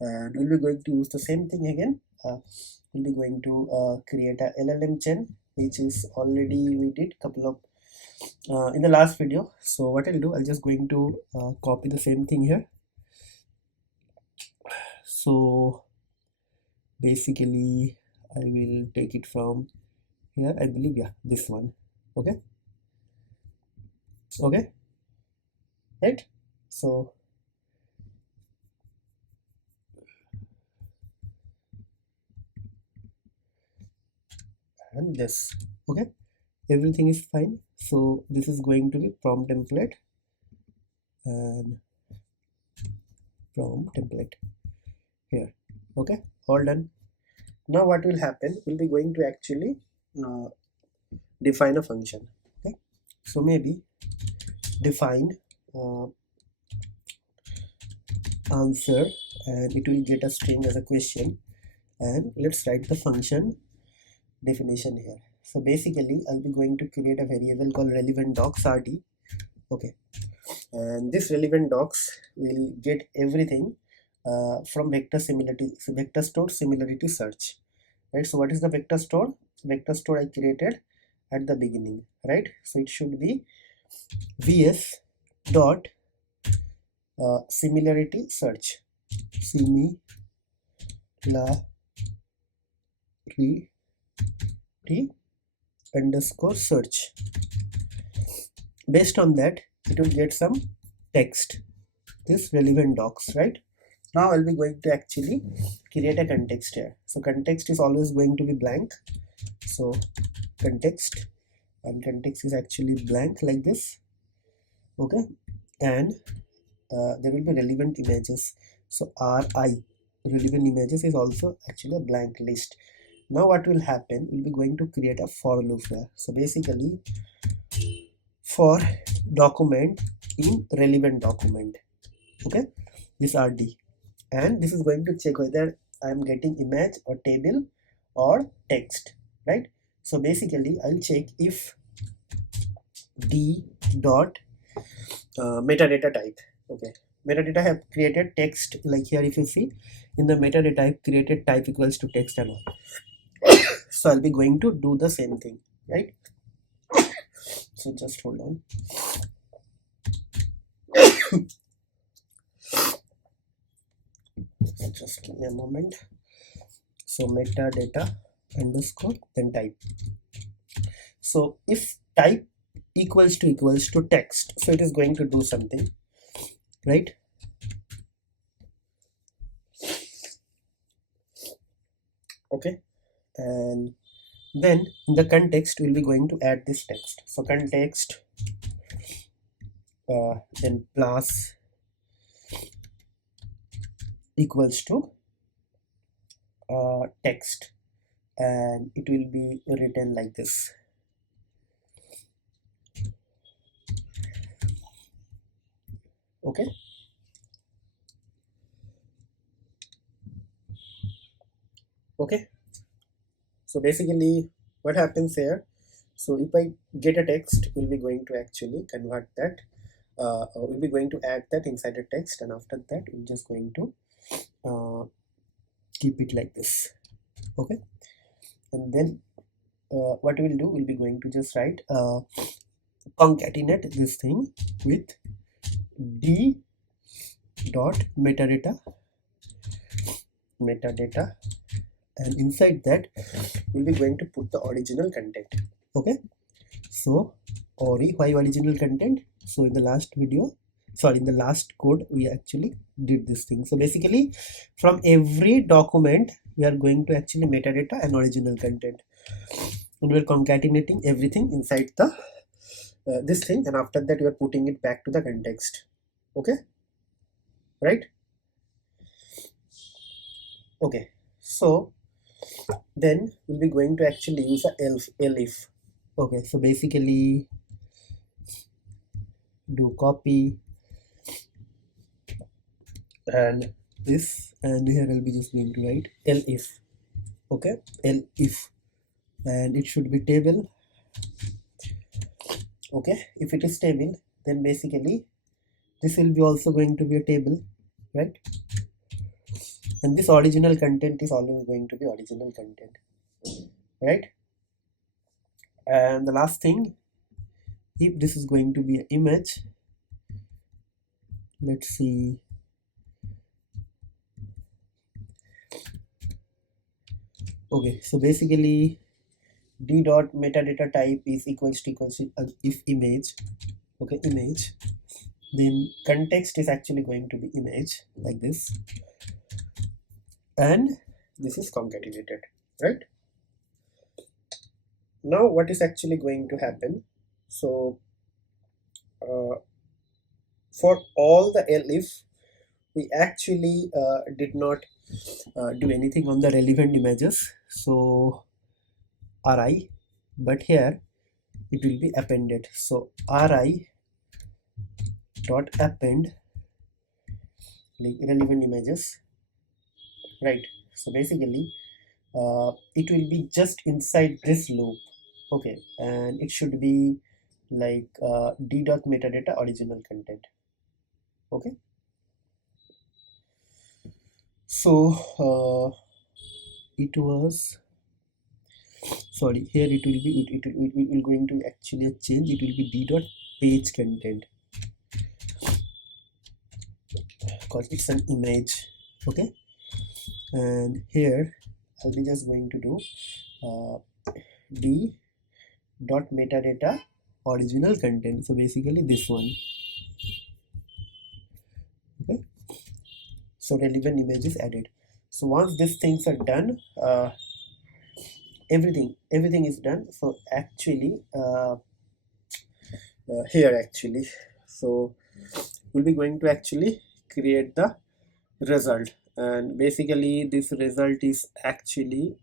and we'll be going to use the same thing again. We'll be going to create a LLM chain, which is already we did couple of in the last video. So what I'll do, I'll just going to copy the same thing here. So basically I will take it from here, I believe, yeah, this one. Okay, right, so and this. Okay, everything is fine. So this is going to be prompt template and prompt template here. Okay, all done. Now what will happen, we'll be going to actually define a function. Okay, so maybe define uh, answer, and it will get a string as a question. And let's write the function definition here. So basically I'll be going to create a variable called relevant docs rd. Okay, and this relevant docs will get everything from vector stored similarity search, right? So what is the vector store? Vector store I created at the beginning, right? So it should be vs dot similarity search, similarity underscore search. Based on that, it will get some text, this relevant docs, right? Now I'll be going to actually create a context here. So context is always going to be blank. So context, and context is actually blank like this. Okay, and there will be relevant images. So RI, relevant images, is also actually a blank list. Now what will happen, we'll be going to create a for loop here. So basically for document in relevant document, okay, this RD, and this is going to check whether I am getting image or table or text, right? So basically I'll check if d dot metadata type. Okay, metadata I have created text, like here if you see in the metadata I've created type equals to text and all. So I'll be going to do the same thing, right? So just hold on. Just give me a moment. So metadata underscore then type. So if type equals to text, so it is going to do something, right? Okay, and then in the context we'll be going to add this text. So context then plus equals to text, and it will be written like this. Okay, okay, so basically what happens here, so if I get a text, we'll be going to actually convert that, we'll be going to add that inside the text, and after that we're just going to keep it like this. Okay, and then what we'll do, we'll be going to just write concatenate this thing with d dot metadata, and inside that we'll be going to put the original content. Okay, so why original content? So in the last video, sorry, in the last code we actually did this thing. So basically from every document we are going to actually metadata and original content, and we're concatenating everything inside the this thing, and after that we are putting it back to the context. Okay, right? Okay, so then we'll be going to actually use a elif. Okay, so basically do copy and this, and here I'll be just going to write elif. Okay, elif, and it should be table. Okay, if it is table, then basically this will be also going to be a table, right? And this original content is always going to be original content, right? And the last thing, if this is going to be an image, let's see, okay, so basically d dot metadata type is equals to if image. Okay, image, then context is actually going to be image like this, and this is concatenated, right? Now what is actually going to happen, so for all the elif we actually did not do anything on the relevant images, so ri, but here it will be appended. So ri dot append like relevant images, right? So basically it will be just inside this loop, okay, and it should be like d dot metadata original content, okay. So it was, sorry, here it will be it will going to actually change, it will be d dot page content because it's an image, okay. And here I'll be just going to do d dot metadata original content, so basically this one, okay. So relevant image is added. So once these things are done, everything is done. So actually here actually, so we'll be going to actually create the result, and basically this result is actually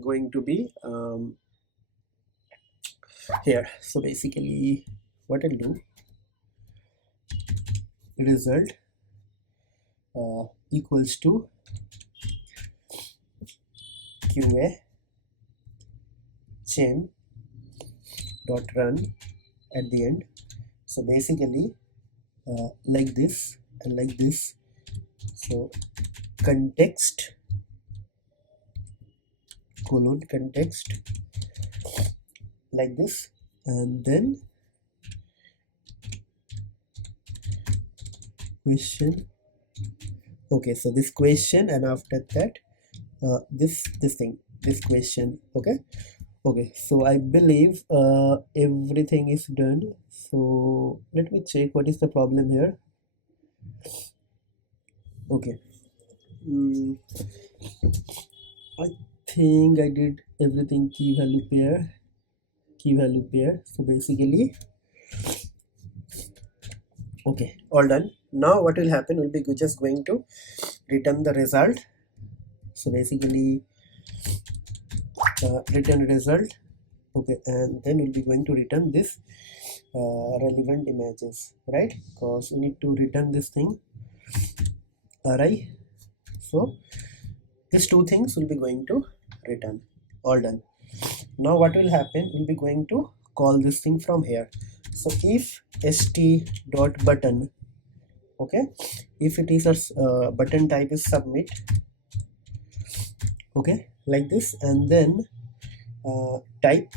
going to be here. So basically what I'll do, result equals to QA chain dot run at the end. So basically like this and like this. So context colon context like this, and then question, okay. So this question, and after that this thing, this question, okay. Okay, so I believe everything is done. So let me check what is the problem here. Okay, I think I did everything key value pair. So basically okay, all done. Now what will happen will be just going to return the result. So basically return result, okay, and then we'll be going to return this relevant images, right? Because we need to return this thing array. So these two things will be going to return. All done. Now what will happen, we'll be going to call this thing from here. So if st dot button, okay, if it is a button type is submit, okay, like this, and then type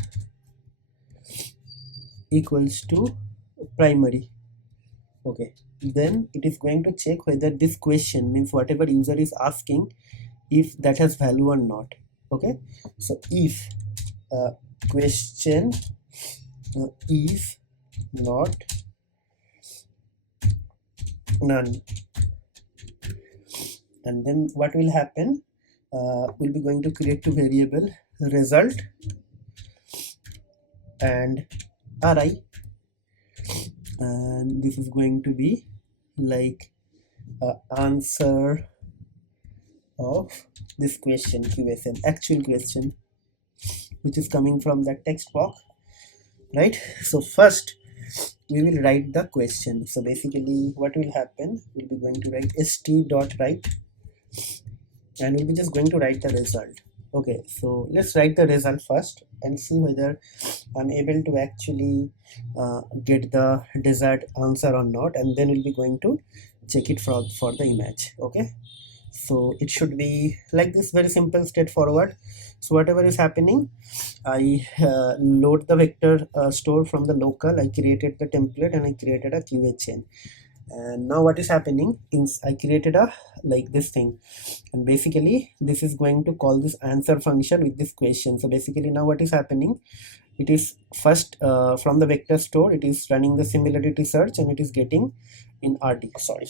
equals to primary, okay, then it is going to check whether this question, means whatever user is asking, if that has value or not, okay. So if question is not none, and then what will happen, we'll be going to create two variable, result and array, and this is going to be like answer of this question, QSN, actual question, which is coming from that text box, right? So first we will write the question. So basically what will happen, we'll be going to write st.write, and we'll be just going to write the result. Okay, so let's write the result first and see whether I'm able to actually get the desired answer or not, and then we'll be going to check it for the image, okay. So it should be like this, very simple, straightforward. So whatever is happening, I load the vector store from the local, I created the template and I created a QA chain, and now what is happening is I created a like this thing, and basically this is going to call this answer function with this question. So basically now what is happening, it is first from the vector store, it is running the similarity search and it is getting in RD, sorry,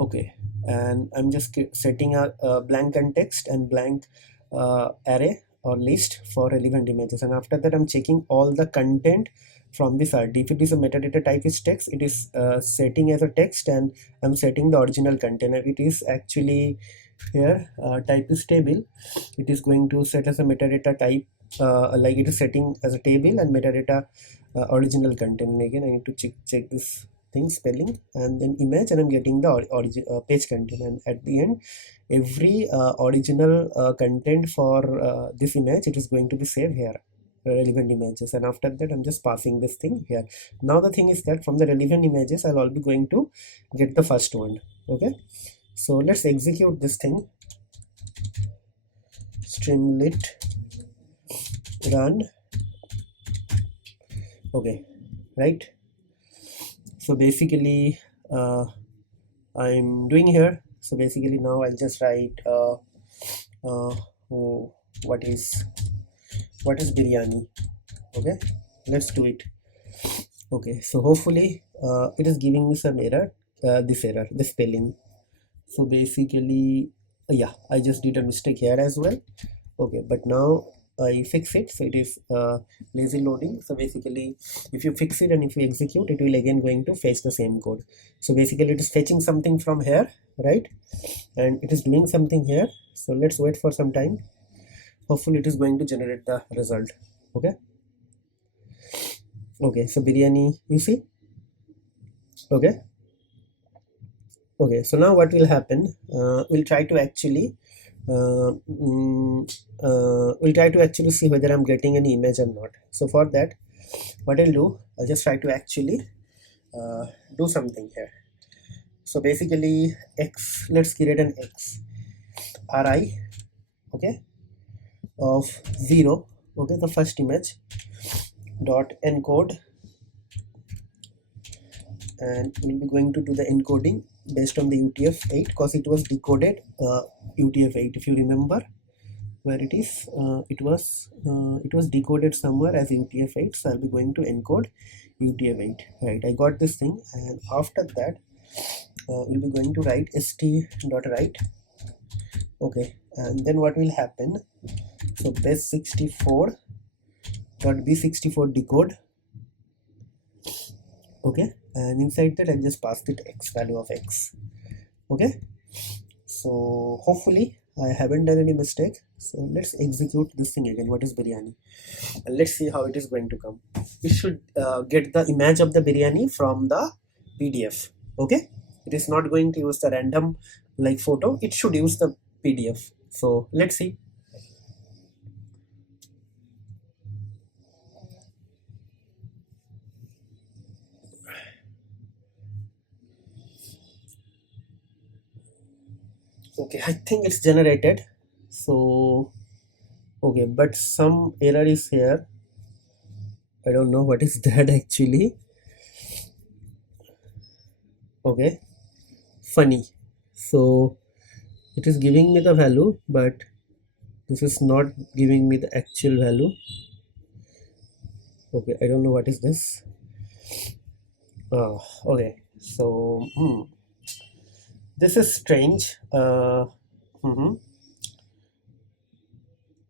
okay. And I'm just setting a blank context and blank array or list for relevant images, and after that I'm checking all the content from this RD. If it is a metadata type is text, it is setting as a text, and I'm setting the original content. And it is actually here type is table, it is going to set as a metadata type, like it is setting as a table, and metadata original content, and again I need to check this thing spelling, and then image, and I'm getting the page content, and at the end every original content for this image, it is going to be saved here, relevant images, and after that I'm just passing this thing here. Now the thing is that from the relevant images I'll be going to get the first one. Okay, so let's execute this thing. Streamlit run. Okay, right, so basically I'm doing here, so basically now I'll just write what is biryani. Okay, let's do it. Okay, so hopefully it is giving me some error, this spelling. So basically yeah, I just did a mistake here as well. Okay, but now I fix it, so it is lazy loading. So basically if you fix it and if you execute, it will again going to fetch the same code. So basically it is fetching something from here, right, and it is doing something here. So let's wait for some time. Hopefully it is going to generate the result. Okay, so biryani, you see. Okay, so now what will happen, we'll try to actually see whether I'm getting any image or not. So for that, what I'll do, I'll just try to actually do something here. So basically x, let's create an x ri, okay, of 0, okay, the first image dot encode, and we'll be going to do the encoding based on the UTF-8 because it was decoded UTF-8, if you remember where it is. It was decoded somewhere as UTF-8, so I'll be going to encode UTF-8, right. I got this thing, and after that we'll be going to write st.write. okay, and then what will happen, so base64.b64 decode. Okay, and inside that I just passed it x, value of x. Okay, so hopefully I haven't done any mistake. So let's execute this thing again. What is biryani? And let's see how it is going to come. We should get the image of the biryani from the PDF. Okay, it is not going to use the random like photo, it should use the PDF. So let's see. Okay, I think it's generated. So okay, but some error is here. I don't know what is that actually. Okay, funny. So it is giving me the value, but this is not giving me the actual value. Okay, I don't know what is this. Okay, so this is strange.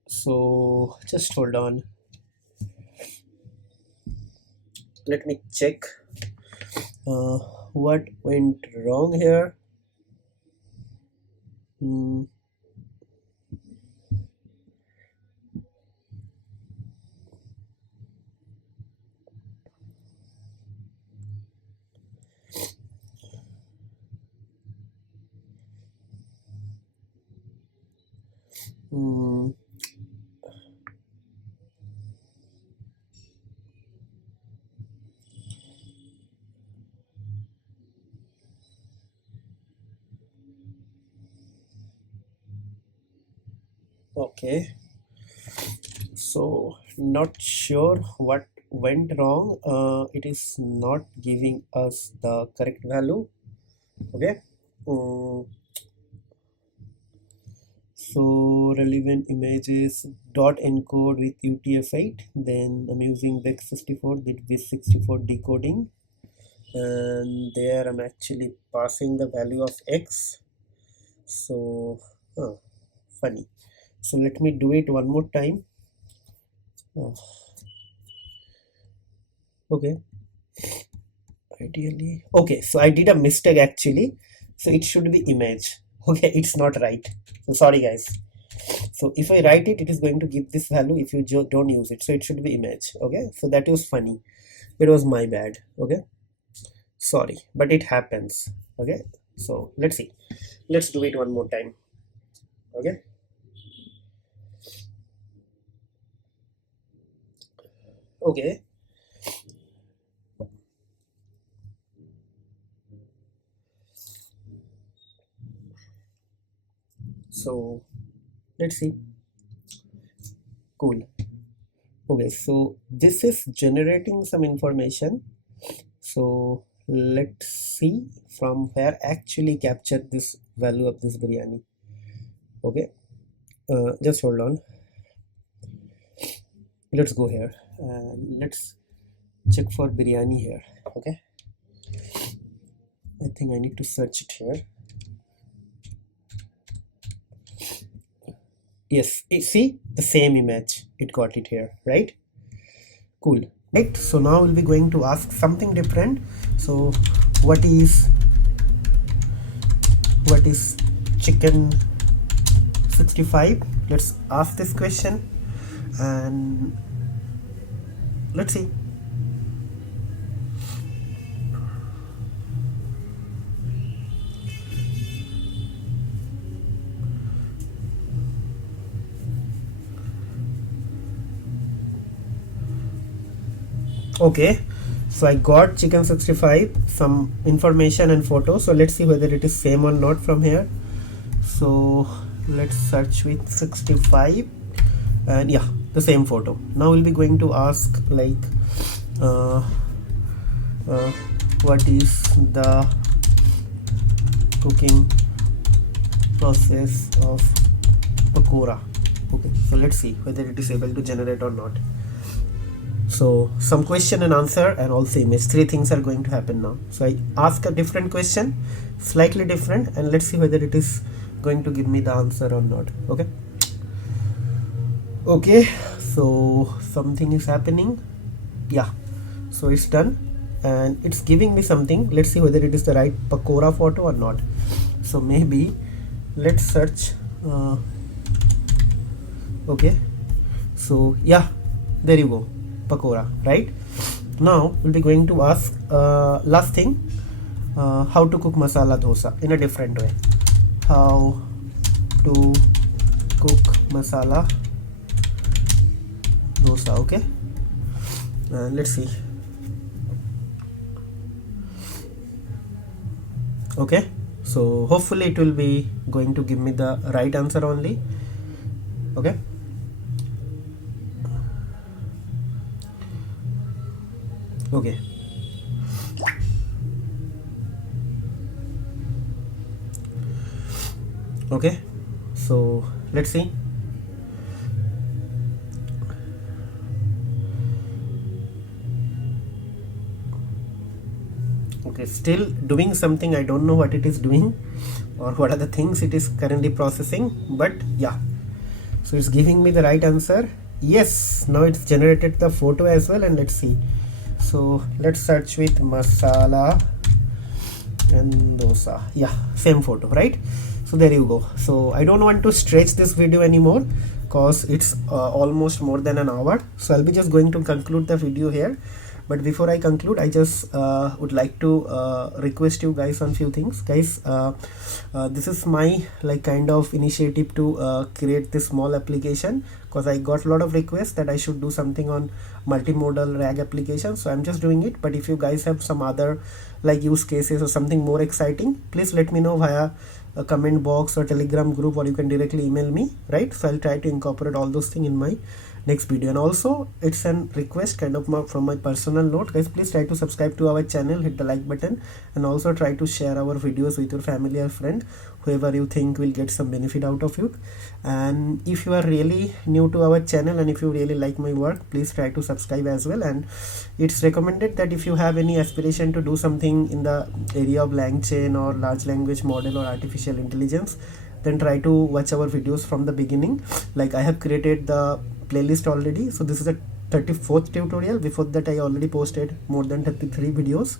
So just hold on, let me check what went wrong here. Okay, so not sure what went wrong. It is not giving us the correct value. Okay, so relevant images dot encode with UTF-8, then I'm using Vex64 with Vex64 decoding, and there I'm actually passing the value of x. So funny. So let me do it one more time. Okay, ideally, okay, so I did a mistake actually, so it should be image. Okay, it's not right, so sorry guys. So if I write it, it is going to give this value if you don't use it. So it should be image. Okay, so that was funny. It was my bad. Okay, sorry, but it happens. Okay, so let's see. Let's do it one more time. Okay. Okay. So let's see. Cool. Okay, so this is generating some information. So let's see from where actually captured this value of this biryani. Okay, just hold on. Let's go here and let's check for biryani here. Okay, I think I need to search it here. Yes, see the same image, it got it here, right? Cool. Right, so now we'll be going to ask something different. So what is chicken 65? Let's ask this question and let's see. Okay, so I got chicken 65, some information and photo. So let's see whether it is same or not from here. So let's search with 65 and yeah, the same photo. Now we'll be going to ask like what is the cooking process of pakora. Okay, so let's see whether it is able to generate or not. So some question and answer and also image, three things are going to happen now. So I ask a different question, slightly different, and let's see whether it is going to give me the answer or not. Okay. Okay, so something is happening. Yeah, so it's done and it's giving me something. Let's see whether it is the right pakora photo or not. So maybe let's search. Okay, so yeah, there you go, pakora, right? Now we'll be going to ask last thing, how to cook masala dosa in a different way. How to cook masala dosa. Okay, let's see. Okay, so hopefully it will be going to give me the right answer only. Okay, okay, okay, so let's see. Okay, still doing something. I don't know what it is doing or what are the things it is currently processing, but yeah, so it's giving me the right answer. Yes, now it's generated the photo as well, and let's see. So let's search with masala and dosa. Yeah, same photo, right? So there you go. So I don't want to stretch this video anymore because it's almost more than an hour. So I'll be just going to conclude the video here. But before I conclude, I just would like to request you guys on few things. Guys, this is my like kind of initiative to create this small application, because I got a lot of requests that I should do something on multimodal RAG application. So I'm just doing it. But if you guys have some other like use cases or something more exciting, please let me know via a comment box or Telegram group, or you can directly email me, right? So I'll try to incorporate all those things in my next video. And also it's an request kind of from my personal note, guys, please try to subscribe to our channel, hit the like button, and also try to share our videos with your family or friend, whoever you think will get some benefit out of it. And if you are really new to our channel and if you really like my work, please try to subscribe as well. And it's recommended that if you have any aspiration to do something in the area of Langchain or large language model or artificial intelligence, then try to watch our videos from the beginning. Like I have created the playlist already, so this is a 34th tutorial. Before that I already posted more than 33 videos,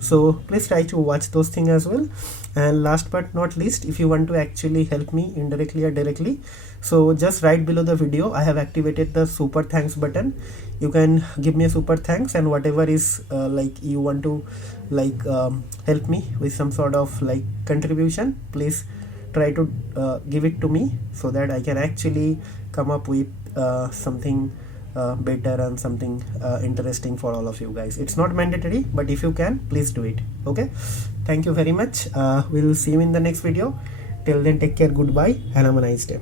so please try to watch those things as well. And last but not least, if you want to actually help me indirectly or directly, so just right below the video I have activated the super thanks button. You can give me a super thanks, and whatever is like you want to like help me with some sort of like contribution, please try to give it to me, so that I can actually come up with something better and something interesting for all of you guys. It's not mandatory, but if you can, please do it. Okay, thank you very much. We'll see you in the next video. Till then, take care, goodbye, and have a nice day.